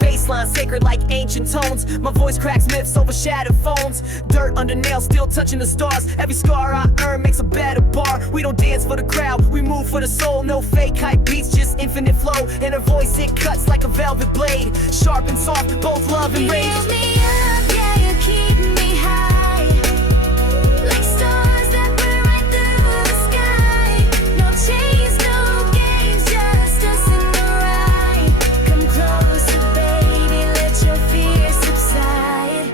Baseline sacred like ancient tones. My voice cracks myths over shattered phones. Dirt under nails, still touching the stars. Every scar I earn makes a better bar. We don't dance for the crowd, we move for the soul. No fake hype beats, just infinite flow. And her voice, it cuts like a velvet blade. Sharp and soft, both love and You rage. hold me up, yeah, you keep me high. Like stars that burn right through the sky. No chains, no games, just us in the ride. Come closer, baby, let your fears subside.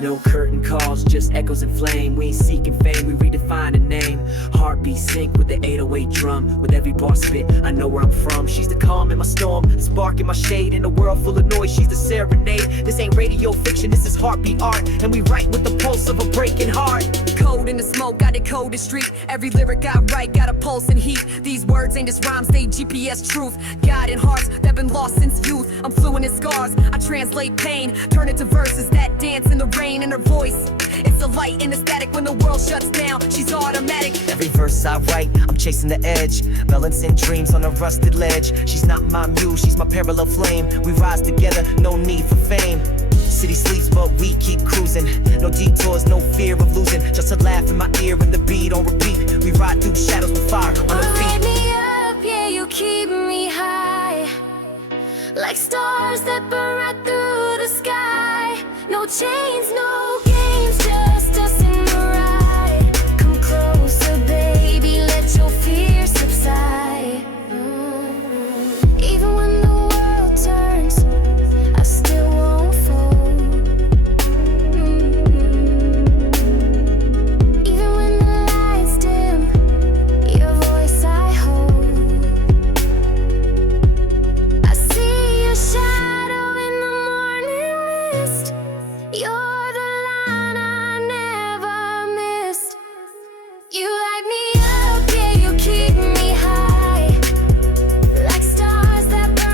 No curtain calls, just echoes and flame. We ain't seeking fame, we redefine a name. Heartbeat sync with the 808 drum. With every bar spit, I know where I'm from. She's the calm in my storm, spark in my shade. In a world full of noise, she's the serenade. This ain't radio fiction, this is heartbeat art. And we write with the pulse of a breaking heart. Code in the smoke, got it coded street. Every lyric I write got a pulse and heat. These words ain't just rhymes, they GPS truth. Guiding hearts that been lost since youth. I'm fluent in scars, I translate pain. Turn it to verses that dance in the rain. In her voice, it's a light in the static. When the world shuts down, she's automatic. Every verse I write, I'm chasing the edge. Balancing dreams on a rusted ledge. She's not my muse, she's my parallel flame. We rise together, no need for fame. City sleeps, but we keep cruising. No detours, no fear of losing. Just a laugh in my ear and the beat on repeat. We ride through shadows with fire on our Light feet. me up, yeah, you keep me high. Like stars that burn right through the sky. No chains, no games, just us in the ride. Come closer, baby, let your fears subside. Even when the world turns, I still won't fold. Even when the lights dim, your voice I hold. I see your shadow in the morning mist. You're the line I never missed. You light me up, yeah, you keep me high. Like stars that burn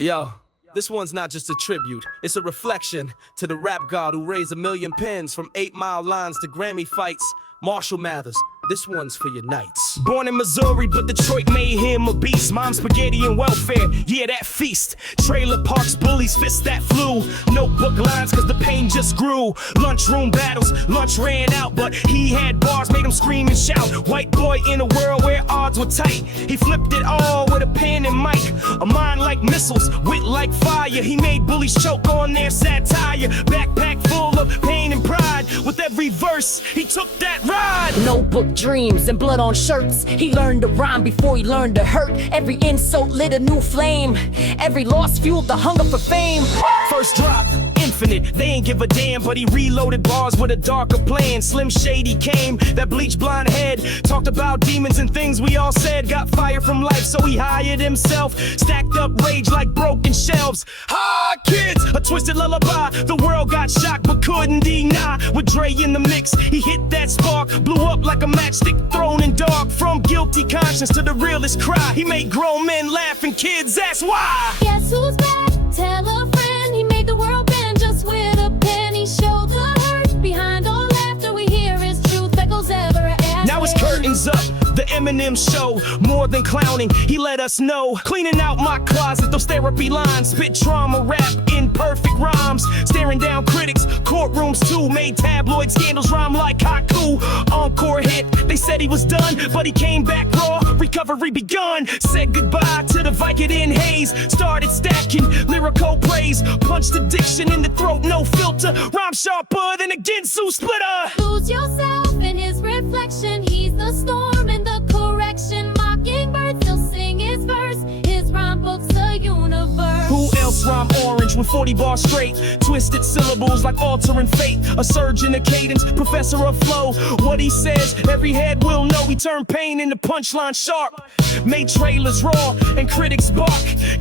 Yo, this one's not just a tribute, it's a reflection to the rap god who raised 1 million pens from 8 Mile lines to Grammy fights, Marshall Mathers. This one's for your nights. Born in Missouri, but Detroit made him a beast. Mom spaghetti and welfare, yeah, that feast. Trailer parks, bullies, fists that flew. Notebook lines, cause the pain just grew. Lunchroom battles, lunch ran out, but he had bars, made him scream and shout. White boy in a world where odds were tight. He flipped it all with a pen and mic. A mind like missiles, wit like fire. He made bullies choke on their satire. Backpack full of pain and pride. With every verse, he took that ride. Notebook dreams and blood on shirts. He learned to rhyme before he learned to hurt. Every insult lit a new flame. Every loss fueled the hunger for fame. First drop, infinite, they ain't give a damn. But he reloaded bars with a darker plan. Slim Shady came, that bleach blonde head. Talked about demons and things we all said. Got fired from life, so he hired himself. Stacked up rage like broken shelves. Ha, kids, a twisted lullaby. The world got shocked but couldn't deny. With Dre in the mix, he hit that spark. Blew up like a matchstick thrown in dark. From guilty conscience to the realest cry. He made grown men laugh and kids ask why. Guess who's back? Tell a friend. He made the world bend just with a pen. He showed the hurt behind all laughter. We hear his truth echoes ever after. Now his curtains up, the Eminem show. More than clowning, he let us know. Cleaning out my closet, those therapy lines. Spit trauma rap in perfect rhymes. Staring down critics, courtrooms too. Made tabloid scandals rhyme like haiku. Encore hit, they said he was done, but he came back raw. Recovery begun, said goodbye to the Vicodin haze. Started stacking lyrical praise. Punched addiction in the throat, no filter. Rhyme sharper than a Ginsu splitter. Lose yourself in his reflection. He's the storm and the correction. Mockingbird still sing his verse. His rhyme book's a universe. Who else rhyme orange with 40 bars straight? Twisted syllables like altering fate. A surgeon of cadence, professor of flow. What he says, every head will know. He turned pain into punchline sharp. Made trailers raw and critics bark.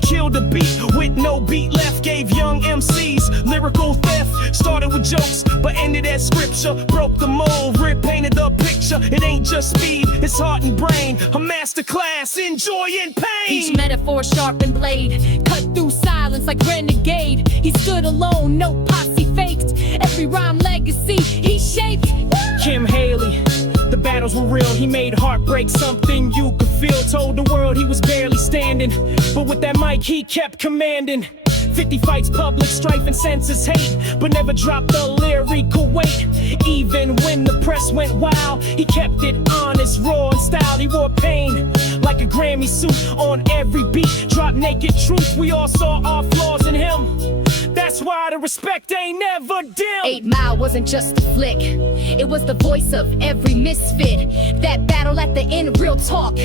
Killed a beat with no beat left. Gave young MCs lyrical theft. Started with jokes but ended as scripture. Broke the mold, rip painted the picture. It ain't just speed, it's heart and brain. A masterclass in joy and pain. Each metaphor sharpened blade. Cut through silence like renegade. He stood alone, no posse faked. Every rhyme legacy he shaped. Kim Haley, the battles were real. He made heartbreak something you could feel. Told the world he was barely standing, but with that mic he kept commanding. 50 fights, public strife and senses hate, but never dropped the lyrical weight. Even when the press went wild, he kept it honest, raw and styled. He wore pain like a Grammy suit on every beat. Dropped naked truth, we all saw our flaws in him. That's why the respect ain't never dim. 8 Mile wasn't just a flick, it was the voice of every misfit. That battle at the end, real talk.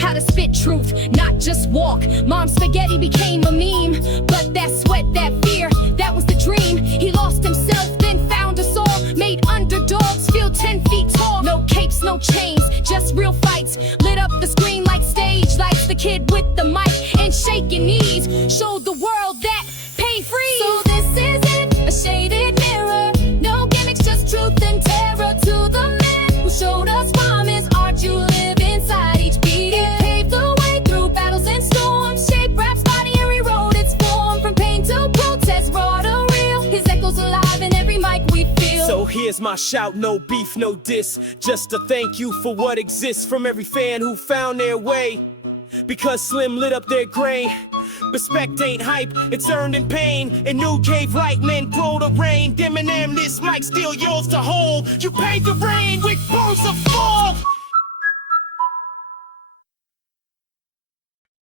How to spit truth, not just walk. Mom spaghetti became a meme, but that sweat, that fear, that was the dream. He lost himself, then found us all. Made underdogs feel 10 feet tall. No capes, no chains, just real fights. Lit up the screen like stage lights. The kid with the mic and shaking knees showed the world that pain free. So this isn't a shaded mirror. No gimmicks, just truth and terror. To the man who showed us rhyme is art. You live inside each beat. It paved the way through battles and storms. Shaped rap's body and rewrote its form. From pain to protest, raw to real. His echoes alive in every mic we feel. So here's my shout, no beef, no diss. Just a thank you for what exists from every fan who found their way. Because Slim lit up their grain. Respect ain't hype, it's earned in pain. And new gave light, men throw the rain. Eminem, this mic still yours to hold. You paid the rain with bones of fall.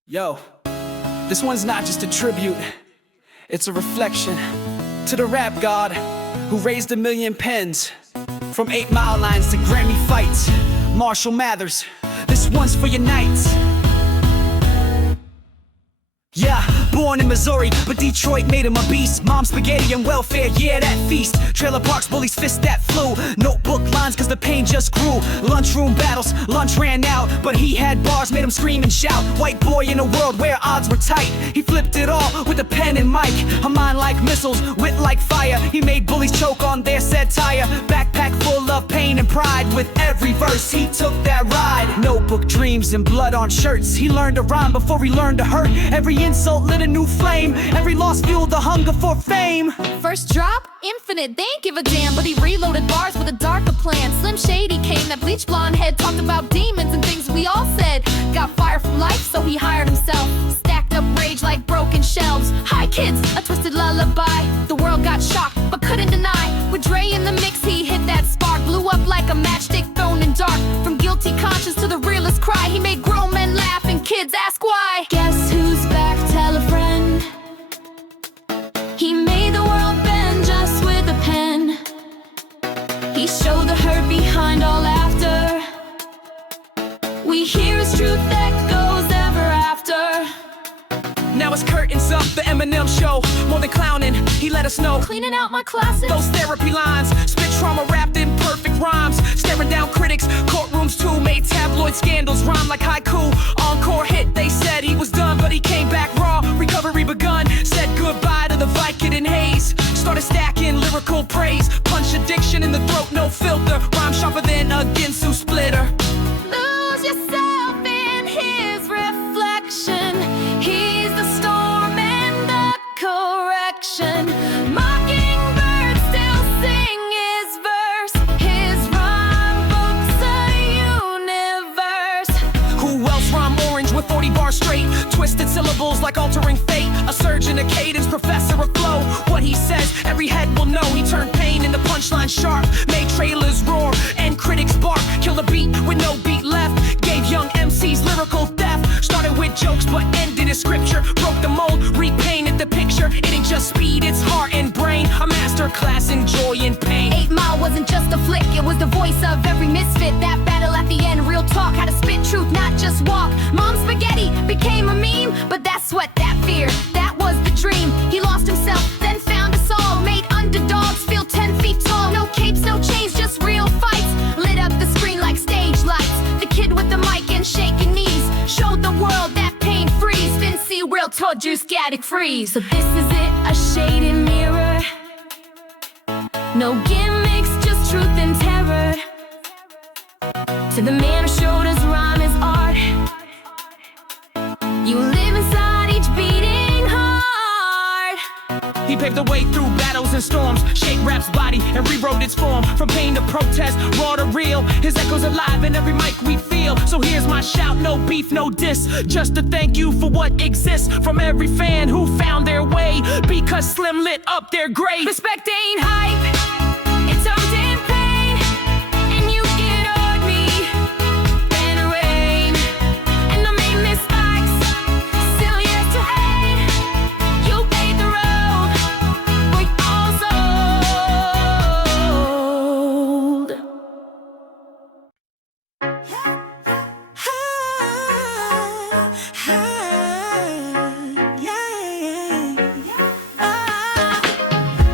Yo, this one's not just a tribute, it's a reflection to the rap god who raised 1 million pens. From 8 Mile lines to Grammy fights, Marshall Mathers, this one's for your nights. Yeah, born in Missouri, but Detroit made him a beast. Mom spaghetti and welfare, yeah, that feast. Trailer parks, bullies, fists that flew. Notebook lines, cause the pain just grew. Lunchroom battles, lunch ran out, but he had bars, made him scream and shout. White boy in a world where odds were tight. He flipped it all with a pen and mic. A mind like missiles, wit like fire. He made bullies choke on their satire. Backpack full of pain and pride. With every verse, he took that ride. Notebook dreams and blood on shirts. He learned to rhyme before he learned to hurt. Every insult lit a new flame. Every loss fueled the hunger for fame. First drop, infinite, they ain't give a damn. But he reloaded bars with a darker plan. Slim Shady came, that bleach blonde head, talked about demons and things we all said. Got fire from life, so he hired himself. Stacked up rage like broken shelves. Hi kids, a twisted lullaby. The world got shocked, but couldn't deny. With Dre in the mix, he hit that spark. Blew up like a matchstick thrown in dark. From guilty conscience to the realest cry, he made grown men laugh and kids ask why. Guess who's back? Tell a friend. He made the world bend just with a pen. He showed the hurt behind all laughter. We hear his truth that goes ever after. Now it's curtains up, the Eminem show. More than clowning, he let us know. Cleaning out my closet. Those therapy lines, spit trauma wrapped in perfect rhymes. Staring down critics, courtrooms too. Made tabloid scandals rhyme like haiku. Encore hit, they said he was done, but he came back raw. Recovery begun, said goodbye to the Vicodin haze. Started stacking lyrical praise. Punch addiction in the throat, no filter. Rhyme sharper than a Ginsu splitter. Lose yourself in his reflection. He's the storm and the correction. Mockingbirds still sing his verse. His rhyme book's a universe. Who else rhyme orange with 40 bars straight? Twisted syllables like altering fate. A surgeon, a cadence, professor of flow. What he says, every head will know. He turned pain into punchline sharp. Made trailers roar and critics bark. Killed a beat with no beat left. Gave young MCs lyrical theft. Started with jokes but ended in scripture. Broke the mold, repainted the picture. It ain't just speed, it's heart and brain. A master class in joy and pain. 8 Mile wasn't just a flick, it was the voice of every misfit. That battle at the end, real talk, how to spit truth, not just walk. Mom's spaghetti became a meme, but that's what that fear, that was the dream. He lost himself, then found us all. Made underdogs feel 10 feet tall. No capes, no chains, just real fights. Lit up the screen like stage lights. The kid with the mic and shaking knees showed the world that pain frees. Vinci Will told you static freeze. So this is it, a shaded mirror. No gimmicks, just truth and terror. To the man who showed us rhyme is art. You live inside each beating heart. He paved the way through battles and storms. Shaped rap's body and rewrote its form. From pain to protest, raw to real. His echo's alive in every mic we feel. So here's my shout, no beef, no diss. Just to thank you for what exists. From every fan who found their way. Because Slim lit up their grave. Respect ain't hype, it's earned in pain. And you ignored me, and rain. And I made mistakes, still years to hate. You paid the road, we all sold.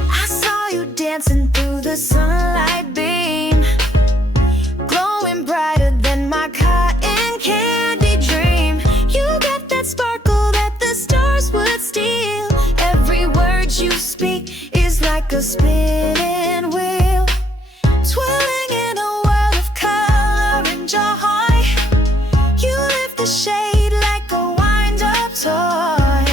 I saw you dancing through the sunlight beam, glowing brighter than my cotton candy dream. You got that sparkle that the stars would steal. Every word you speak is like a spinning wheel, twirling in a world of color and joy. You lift the shade like a wind-up toy.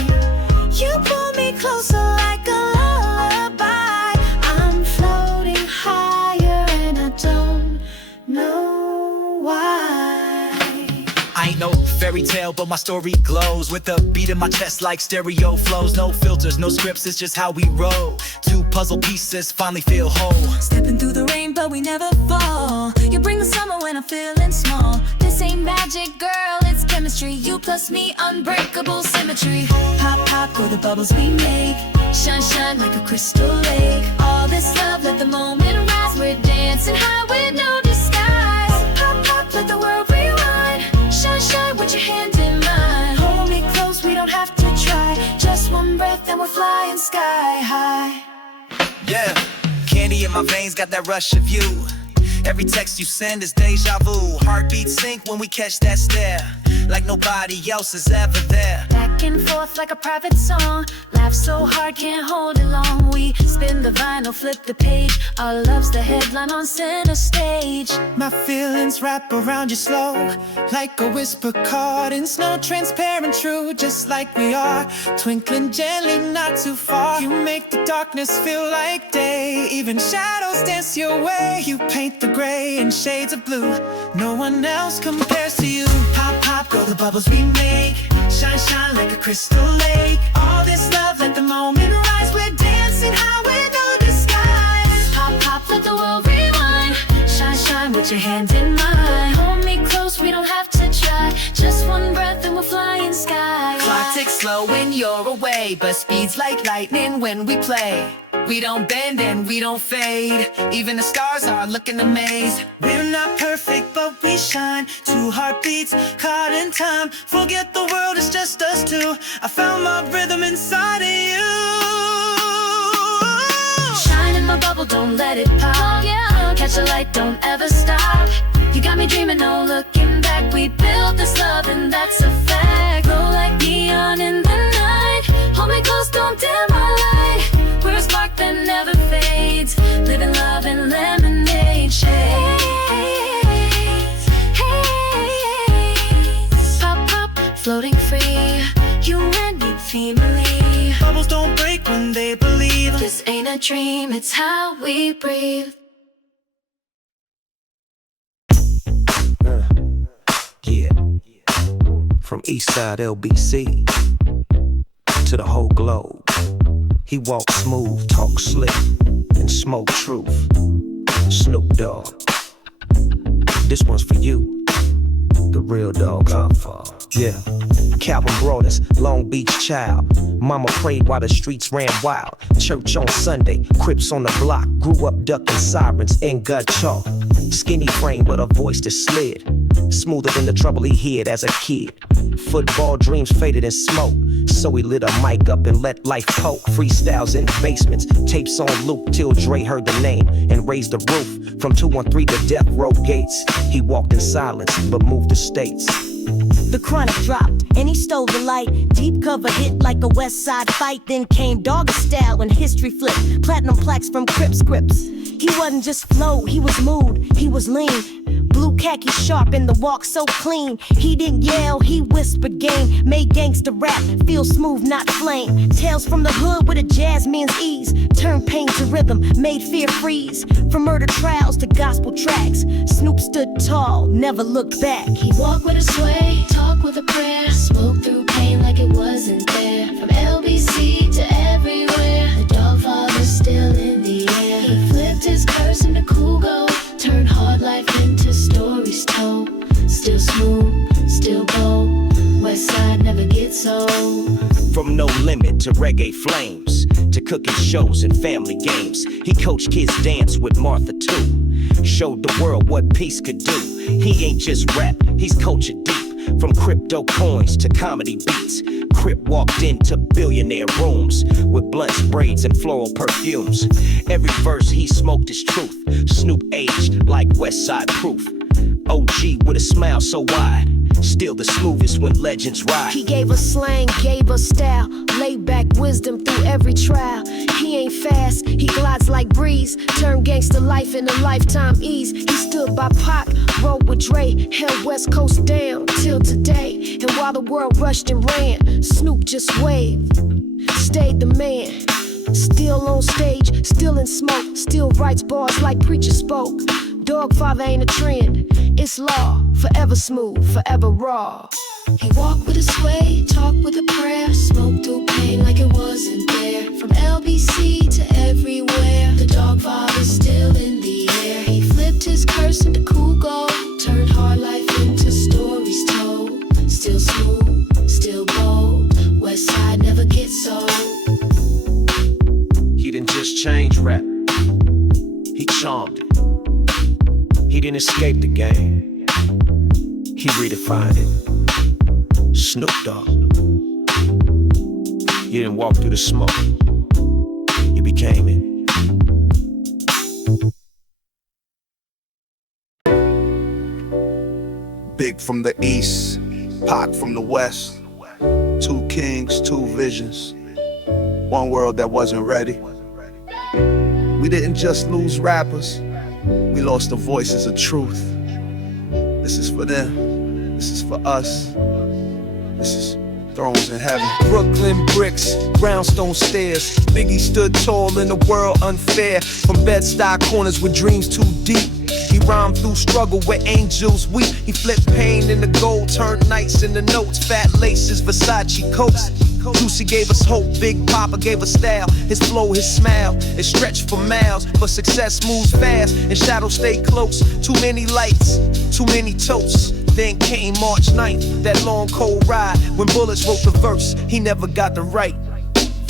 You pull me closer like a lullaby. I'm floating higher and I don't know why. I ain't no fairy tale, but my story glows with a beat in my chest like stereo flows. No filters, no scripts, it's just how we roll. Two puzzle pieces finally feel whole. Stepping through the rain, but we never fall. You bring the summer when I'm feeling small. This ain't magic, girl, it's chemistry. You plus me, unbreakable symmetry. Pop, pop, for the bubbles we make. Shine, shine like a crystal lake. All this love, let the moment rise. We're dancing high with no disguise. Pop, pop, let the world rewind. Shine, shine with your hand in mine. Hold me close, we don't have to try. Just one breath and we're flying sky high. Yeah, candy in my veins got that rush of you. Every text you send is deja vu. Heartbeats sync when we catch that stare, like nobody else is ever there. Back and forth like a private song. Laugh so hard, can't hold it long. We spin the vinyl, flip the page. Our love's the headline on center stage. My feelings wrap around you slow, like a whisper caught in snow. Transparent, true, just like we are. Twinkling gently, not too far. You make the darkness feel like day. Even shadows dance your way. You paint the gray in shades of blue. No one else compares to you. Pop, pop, go the bubbles we make. Shine, shine like a crystal lake. All this love, let the moment rise. We're dancing high with no disguise. Pop, pop, let the world rewind. Shine, shine with your hand in mine. Hold me close, we don't have to try. Just one breath and we're flying sky. Clock ticks slow when you're away, but speeds like lightning when we play. We don't bend and we don't fade. Even the stars are looking amazed. We're not perfect, but we shine. Two heartbeats caught in time. Forget the world, it's just us two. I found my rhythm inside of you. Shine in my bubble, don't let it pop. Catch a light, don't ever stop. You got me dreaming, no looking back. We built this love and that's a fact. Glow like neon in the night. Hold me close, don't dim my light. We're a spark that never fades. Living love in lemonade shades. Pop, pop, floating free. You and me femally. Bubbles don't break when they believe. This ain't a dream, it's how we breathe. Yeah, from Eastside LBC to the whole globe. He walk smooth, talk slick, and smoke truth. Snoop Dogg. This one's for you, the real dog Godfather. Yeah, Calvin Broadus, Long Beach child. Mama prayed while the streets ran wild. Church on Sunday, Crips on the block. Grew up ducking sirens and gut chalk. Skinny frame but a voice that slid. Smoother than the trouble he hid as a kid. Football dreams faded in smoke. So he lit a mic up and let life poke. Freestyles in basements, tapes on loop till Dre heard the name and raised the roof. From 213 to Death Row Gates. He walked in silence but moved the states. The chronic dropped, and he stole the light. Deep cover hit like a West Side fight. Then came Dogger Style when history flipped. Platinum plaques from Crip Scripts. He wasn't just flow, he was mood, he was lean. Blue khaki sharp and the walk so clean. He didn't yell, he whispered game. Made gangsta rap feel smooth, not flame. Tales from the hood with a jazzman's ease. Turned pain to rhythm, made fear freeze. From murder trials to gospel tracks. Snoop stood tall, never looked back. He walked with a sway, talk with a prayer. Smoke through pain like it wasn't there. From LBC to everywhere. The dog father's still in the air. He flipped his curse into cool gold. Turned hard life into stories told. Still smooth, still bold. West side never gets old. From No Limit to reggae flames, to cooking shows and family games. He coached kids dance with Martha too. Showed the world what peace could do. He ain't just rap, he's culture deep. From crypto coins to comedy beats. Crip walked into billionaire rooms with blunts, braids, and floral perfumes. Every verse he smoked his truth. Snoop aged like West Side Proof. OG with a smile so wide. Still the smoothest when legends ride. He gave us slang, gave us style. Laid back wisdom through every trial. He ain't fast, he glides like breeze. Turned gangsta life into lifetime ease. He stood by Pac, rode with Dre. Held West Coast down till today. And while the world rushed and ran, Snoop just waved. Stayed the man. Still on stage, still in smoke. Still writes bars like preacher spoke. Dog father ain't a trend, it's law. Forever smooth, forever raw. He walked with a sway, talk with a prayer. Smoke through pain like it wasn't there. From LBC to everywhere. The dog father's still in the air. He flipped his curse into cool gold. Turned hard life into stories told. Still smooth, still bold. West side never gets old. He didn't just change rap, he charmed it. He didn't escape the game, he redefined it. Snoop Dogg. He didn't walk through the smoke, he became it. Big from the east, Pac from the west. Two kings, two visions. One world that wasn't ready. We didn't just lose rappers, We lost the voices of truth. This is for them. This is for us. This is thrones in heaven. Brooklyn bricks, brownstone stairs. Biggie stood tall in a world unfair. From Bed-Stuy corners with dreams too deep. He rhymed through struggle where angels weep. He flipped pain into gold, turned nights into notes. Fat laces, Versace coats. Juicy gave us hope, Big Papa gave us style. His flow, his smile, it stretched for miles. But success moves fast and shadows stay close. Too many lights, too many toasts. Then came March 9th, that long cold ride. When bullets wrote the verse, he never got the right.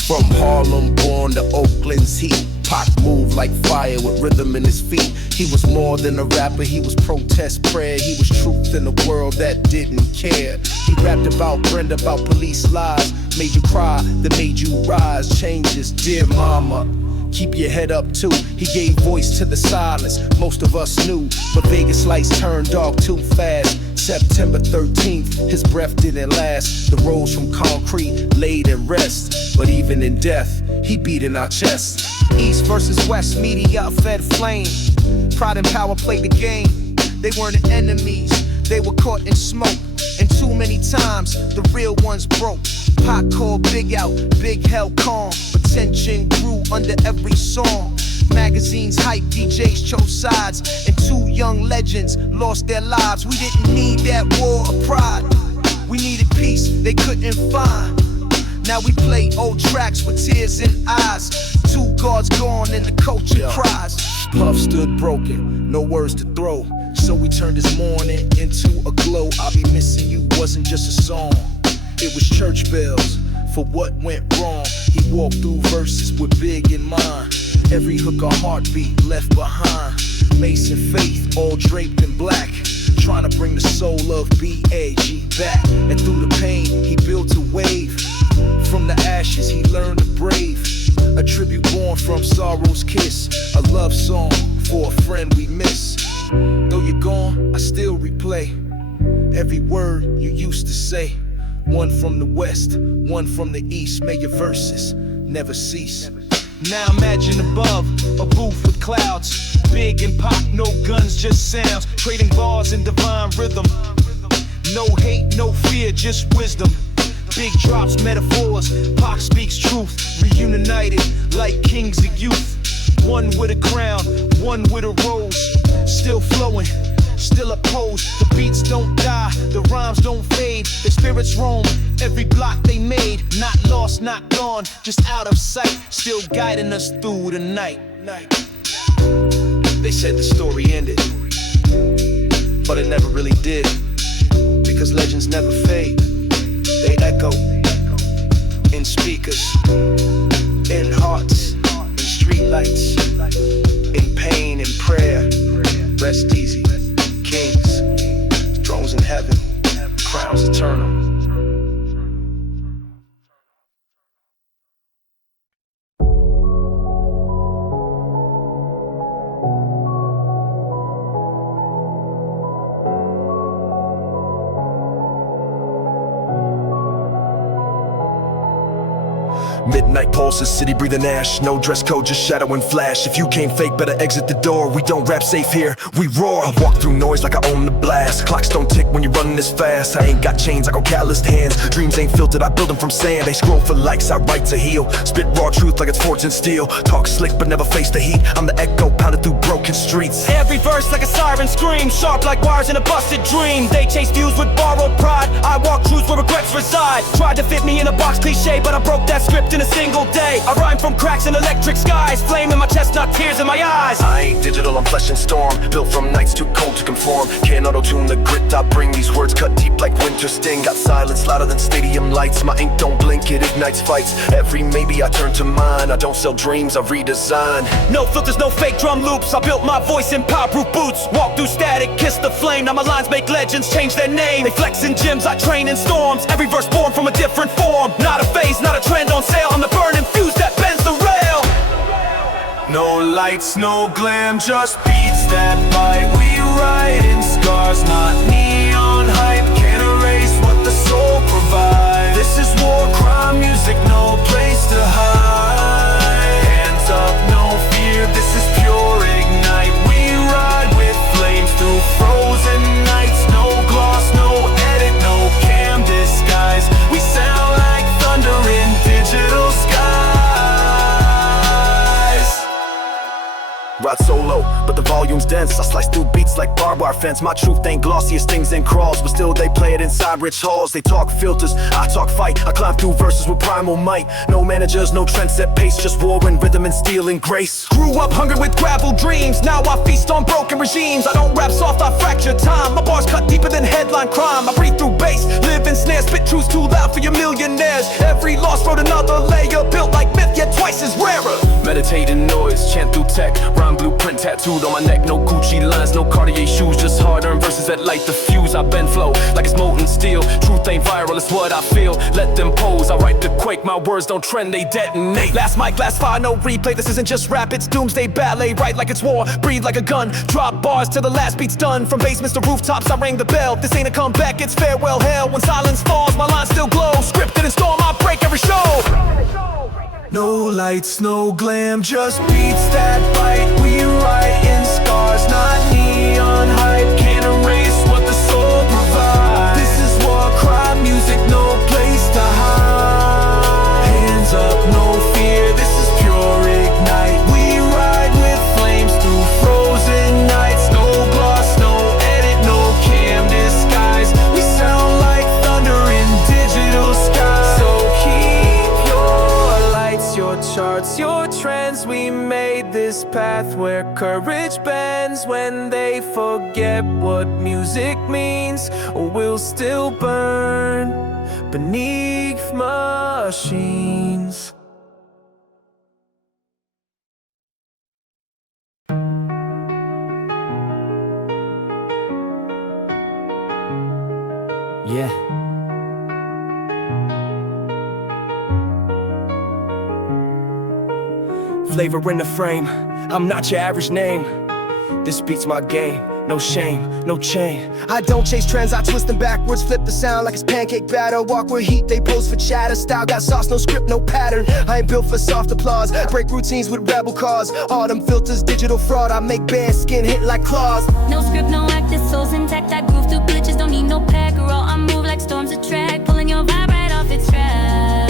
From Harlem born to Oakland's heat, Pac moved like fire with rhythm in his feet. He was more than a rapper, he was protest prayer. He was truth in a world that didn't care. He rapped about Brenda, about police lies. Made you cry, that made you rise. Changes, dear mama, keep your head up too. He gave voice to the silence most of us knew. But Vegas lights turned dark too fast. September 13th, his breath didn't last. The roads from concrete laid in rest. But even in death, he beat in our chests. East versus West, media fed flame. Pride and power played the game. They weren't enemies, they were caught in smoke. And too many times, the real ones broke. Pac called Big out, Big held calm. But tension grew under every song. Magazines hype, DJs chose sides. And two young legends lost their lives. We didn't need that war of pride. We needed peace, they couldn't find. Now we play old tracks with tears in eyes. Two guards gone and the culture cries. Puff stood broken, no words to throw. So we turned his mourning into a glow. I'll be missing you wasn't just a song. It was church bells for what went wrong. He walked through verses with Big in mind. Every hook or heartbeat left behind. Mason Faith, all draped in black. Trying to bring the soul of B.A.G. back. And through the pain, he built a wave. From the ashes, he learned to brave. A tribute born from sorrow's kiss. A love song for a friend we miss. Though you're gone, I still replay every word you used to say. One from the west, one from the east. May your verses never cease. Now imagine above, a booth with clouds. Big and Pac, no guns, just sounds. Trading bars in divine rhythm. No hate, no fear, just wisdom. Big drops, metaphors, Pac speaks truth. Reunited like kings of youth. One with a crown, one with a rose. Still flowing, still opposed. The beats don't die, the rhymes don't fade. The spirits roam, every block they made. Not lost, not gone, just out of sight. Still guiding us through the night. They said the story ended, but it never really did. Because legends never fade. They echo in speakers, in hearts, in streetlights, in pain and prayer. Rest easy, kings, thrones in heaven, crowns eternal. Midnight pulses, city breathing ash. No dress code, just shadow and flash. If you came fake, better exit the door. We don't rap safe here, we roar. I walk through noise like I own the blast. Clocks don't tick when you're running this fast. I ain't got chains, I got calloused hands. Dreams ain't filtered, I build them from sand. They scroll for likes, I write to heal. Spit raw truth like it's forged in steel. Talk slick but never face the heat. I'm the echo pounded through broken streets. Every verse like a siren scream, sharp like wires in a busted dream. They chase views with borrowed pride. I walk truths where regrets reside. Tried to fit me in a box cliche, but I broke that script in a single day. I rhyme from cracks in electric skies. Flame in my chest, not tears in my eyes. I ain't digital, I'm flesh and storm. Built from nights too cold to conform. Can't auto-tune the grit I bring. These words cut deep like winter sting. Got silence louder than stadium lights. My ink don't blink, it ignites fights. Every maybe I turn to mine. I don't sell dreams, I redesign. No filters, no fake drum loops. I built my voice in power-proof boots. Walk through static, kiss the flame. Now my lines make legends change their name. They flex in gyms, I train in storms. Every verse born from a different form. Not a phase, not a trend on sale. I'm the burning fuse that bends the rail. No lights, no glam, just beats that bite. We write in scars, not neon hype. Can't erase what the soul provides. This is war crime music, no place to hide. Hands up, no fear, this is pure ignite. We ride solo, but the volume's dense. I slice through beats like barbed wire fence. My truth ain't glossy as things in crawls, but still they play it inside rich halls. They talk filters, I talk fight. I climb through verses with primal might. No managers, no trend set pace, just war and rhythm and steel and grace. Grew up hungry with gravel dreams, now I feast on broken regimes. I don't rap soft, I fracture time. My bars cut deeper than headline crime. I breathe through bass, live in snare, spit truths too loud for your millionaires. Every lost road another layer, built like myth yet twice as rarer. Meditating noise, chant through tech, rhyme blueprint tattooed on my neck. No Gucci lines, no Cartier shoes, just hard-earned verses that light the fuse. I bend flow like it's molten steel. Truth ain't viral, it's what I feel. Let them pose, I write the quake. My words don't trend, they detonate. Last mic, last fire, no replay. This isn't just rap, it's doomsday ballet. Write like it's war, breathe like a gun. Drop bars till the last beat's done. From basements to rooftops, I ring the bell. This ain't a comeback, it's farewell hell. When silence falls, my lines still glow. Scripted in storm, I break every show. No lights, no glam, just beats that bite. We write in scars, not neon hype. Can't erase what the soul provides. This is war cry music, no place to hide. Hands up, no fear, this is pure ignite. We ride with flames through frozen nights. No gloss, no edit, no cam disguise. We sound like thunder in digital skies. So keep your lights, your charts, your trends. We made this path where courage bends. When they forget what music means, we'll still burn beneath machines. Yeah. Flavor in the frame, I'm not your average name. This beats my game, no shame, no chain. I don't chase trends, I twist them backwards. Flip the sound like it's pancake batter. Walk with heat, they pose for chatter. Style got sauce, no script, no pattern. I ain't built for soft applause. Break routines with rebel cause. Autumn filters, digital fraud. I make bare skin hit like claws. No script, no act, this soul's intact. I groove through glitches, don't need no pack or roll. I move like storms of track, pulling your vibe right off its track.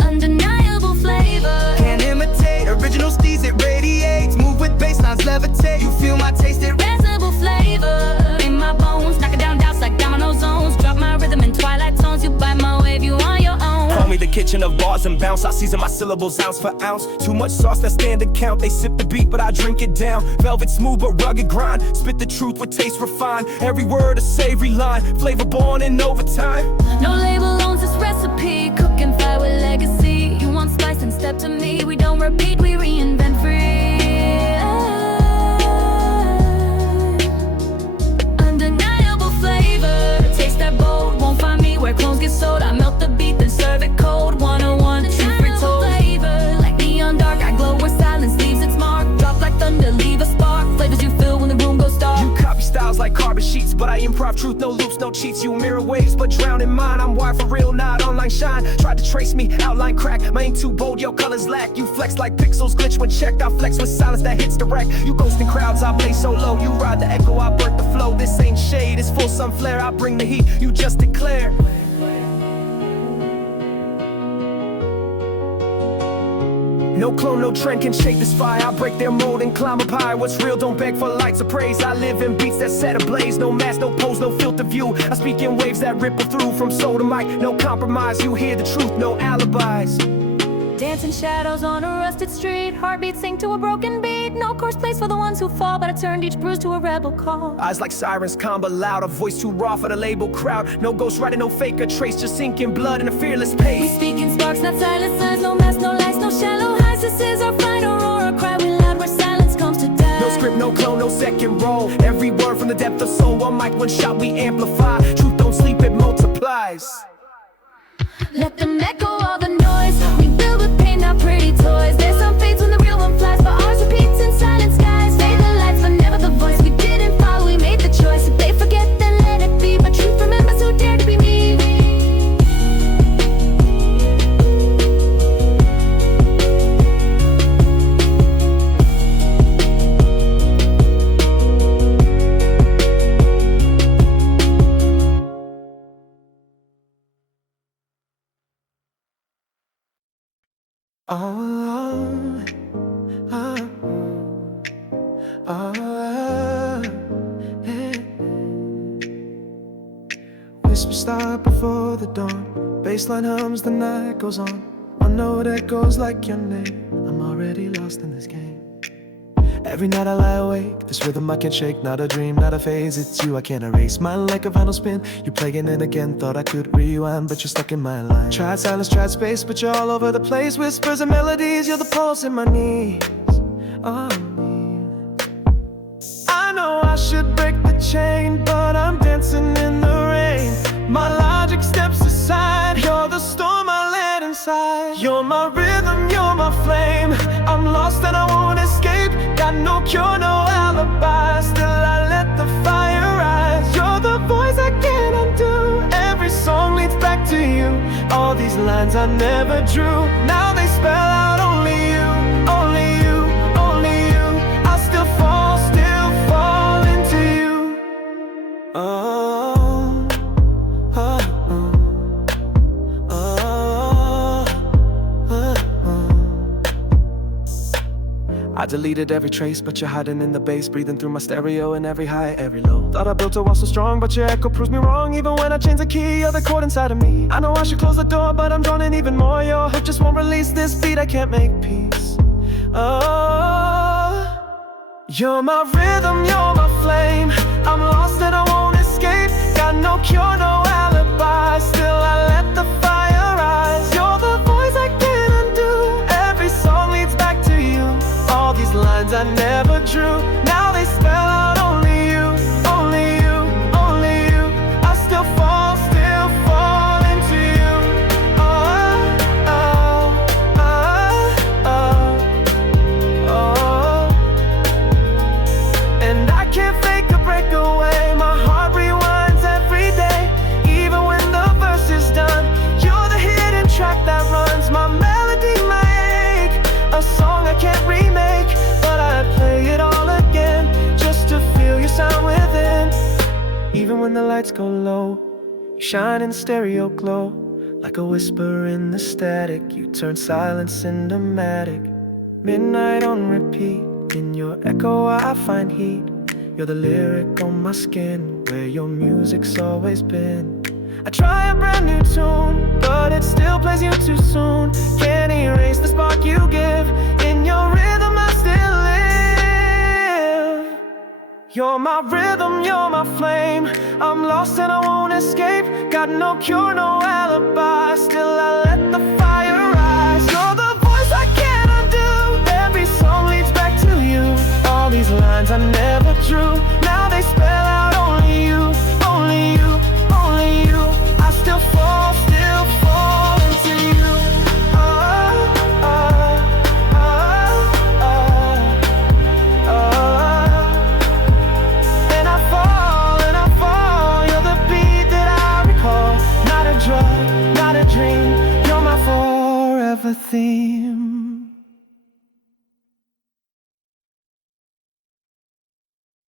Undeniable flavor. Can't imitate original steez, it radiates. Move with basslines, levitate. You feel my taste, it Irresistible flavor in my bones. Knock it down, douse like domino zones. Drop my rhythm in twilight tones. You bite my wave, you on your own. Call me the kitchen of bars and bounce. I season my syllables ounce for ounce. Too much sauce that stand and count. They sip the beat, but I drink it down. Velvet smooth but rugged grind. Spit the truth with taste refined. Every word a savory line. Flavor born in overtime. No label owns this recipe. Cook and fry with legacy. You want spice and step to me. We don't repeat, we reinvent free. Undeniable flavor. Taste that bold, won't find me where clones get sold. I melt the beat, then serve it cold. 101, truth retold. Flavor like neon dark. I glow where silence leaves its mark. Drop like thunder, leave a spark. Flavors you feel when the room goes dark. You copy styles like carbon sheets, but I improv truth, no loops, no cheats. You mirror waves, but drown in mine. I'm wired for real, not online shine. Tried to trace me, outline crack. My ink too bold, your colors lack. You flex like pixels, glitch when checked. I flex with silence that hits the rack. You ghosting crowds, I play solo. You ride the echo, I birth the flow. This ain't shade, it's full sun flare. I bring the heat, you just declare. No clone, no trend can shake this fire. I break their mold and climb up high. What's real, don't beg for lights or praise. I live in beats that set ablaze. No mask, no pose, no filter view. I speak in waves that ripple through. From soul to mic, no compromise. You hear the truth, no alibis. Dancing shadows on a rusted street. Heartbeats sing to a broken beat. No course place for the ones who fall, but I turned each bruise to a rebel call. Eyes like sirens, calm but loud. A voice too raw for the label crowd. No ghost writing, no fake or trace. Just sinking blood in a fearless We pace. speak in sparks, not silent signs. No mask, no lights, no shallow highs. This is our fight, aurora. Cry we loud where silence comes to die. No script, no clone, no second roll. Every word from the depth of soul. One mic, one shot, we amplify. Truth don't sleep, it multiplies. Let them echo all the noise. We build with pain, not pretty toys. There's some fades when the real one flies, but ours repeats in silent skies. Fade the lights, but never the voice. We didn't follow, we made the choice. If they forget, then let it be. But truth remembers who dared to be me. Whispers start before the dawn. Baseline hums, the night goes on. One note echoes like your name. I'm already lost in this game. Every night I lie awake, this rhythm I can't shake. Not a dream, not a phase, it's you I can't erase. Mine like a vinyl spin, you're playing it again. Thought I could rewind, but you're stuck in my line. Tried silence, tried space, but you're all over the place. Whispers and melodies, you're the pulse in my knees. I know I should break the chain, but I'm dancing in the rain. My logic steps aside, you're the storm I let inside. You're my rhythm, you're my flame. I'm lost and I won't escape. Got no cure, no alibi. Still I let the fire rise. You're the voice I can't undo. Every song leads back to you. All these lines I never drew, now they spell out only you, only you, only you. I still fall into you. I deleted every trace, but you're hiding in the bass. Breathing through my stereo in every high, every low. Thought I built a wall so strong, but your echo proves me wrong. Even when I change the key, you're the chord inside of me. I know I should close the door, but I'm drowning even more. Your hook just won't release this beat, I can't make peace. You're my rhythm, you're my flame. I'm lost and I won't escape. Got no cure, no alibi. Still I let the fire rise. You're the voice I can't undo. Every song leads back to you. All these lines I never drew, now they spell out only you, only you, only you. I still fall into you. And I can't fake a breakaway. My heart rewinds every day. Even when the verse is done, you're the hidden track that runs. My melody, my ache, a song I can't remake, but I play it all again, just to feel your sound within. Even when the lights go low, you shine in stereo glow. Like a whisper in the static, you turn silence into matic. Midnight on repeat, in your echo I find heat. You're the lyric on my skin, where your music's always been. I try a brand new tune, but it still plays you too soon. Can't erase the spark you give. In your rhythm I still live. You're my rhythm, you're my flame. I'm lost and I won't escape. Got no cure, no alibi. Still I let the fire rise. You're the voice I can't undo. Every song leads back to you. All these lines I never drew,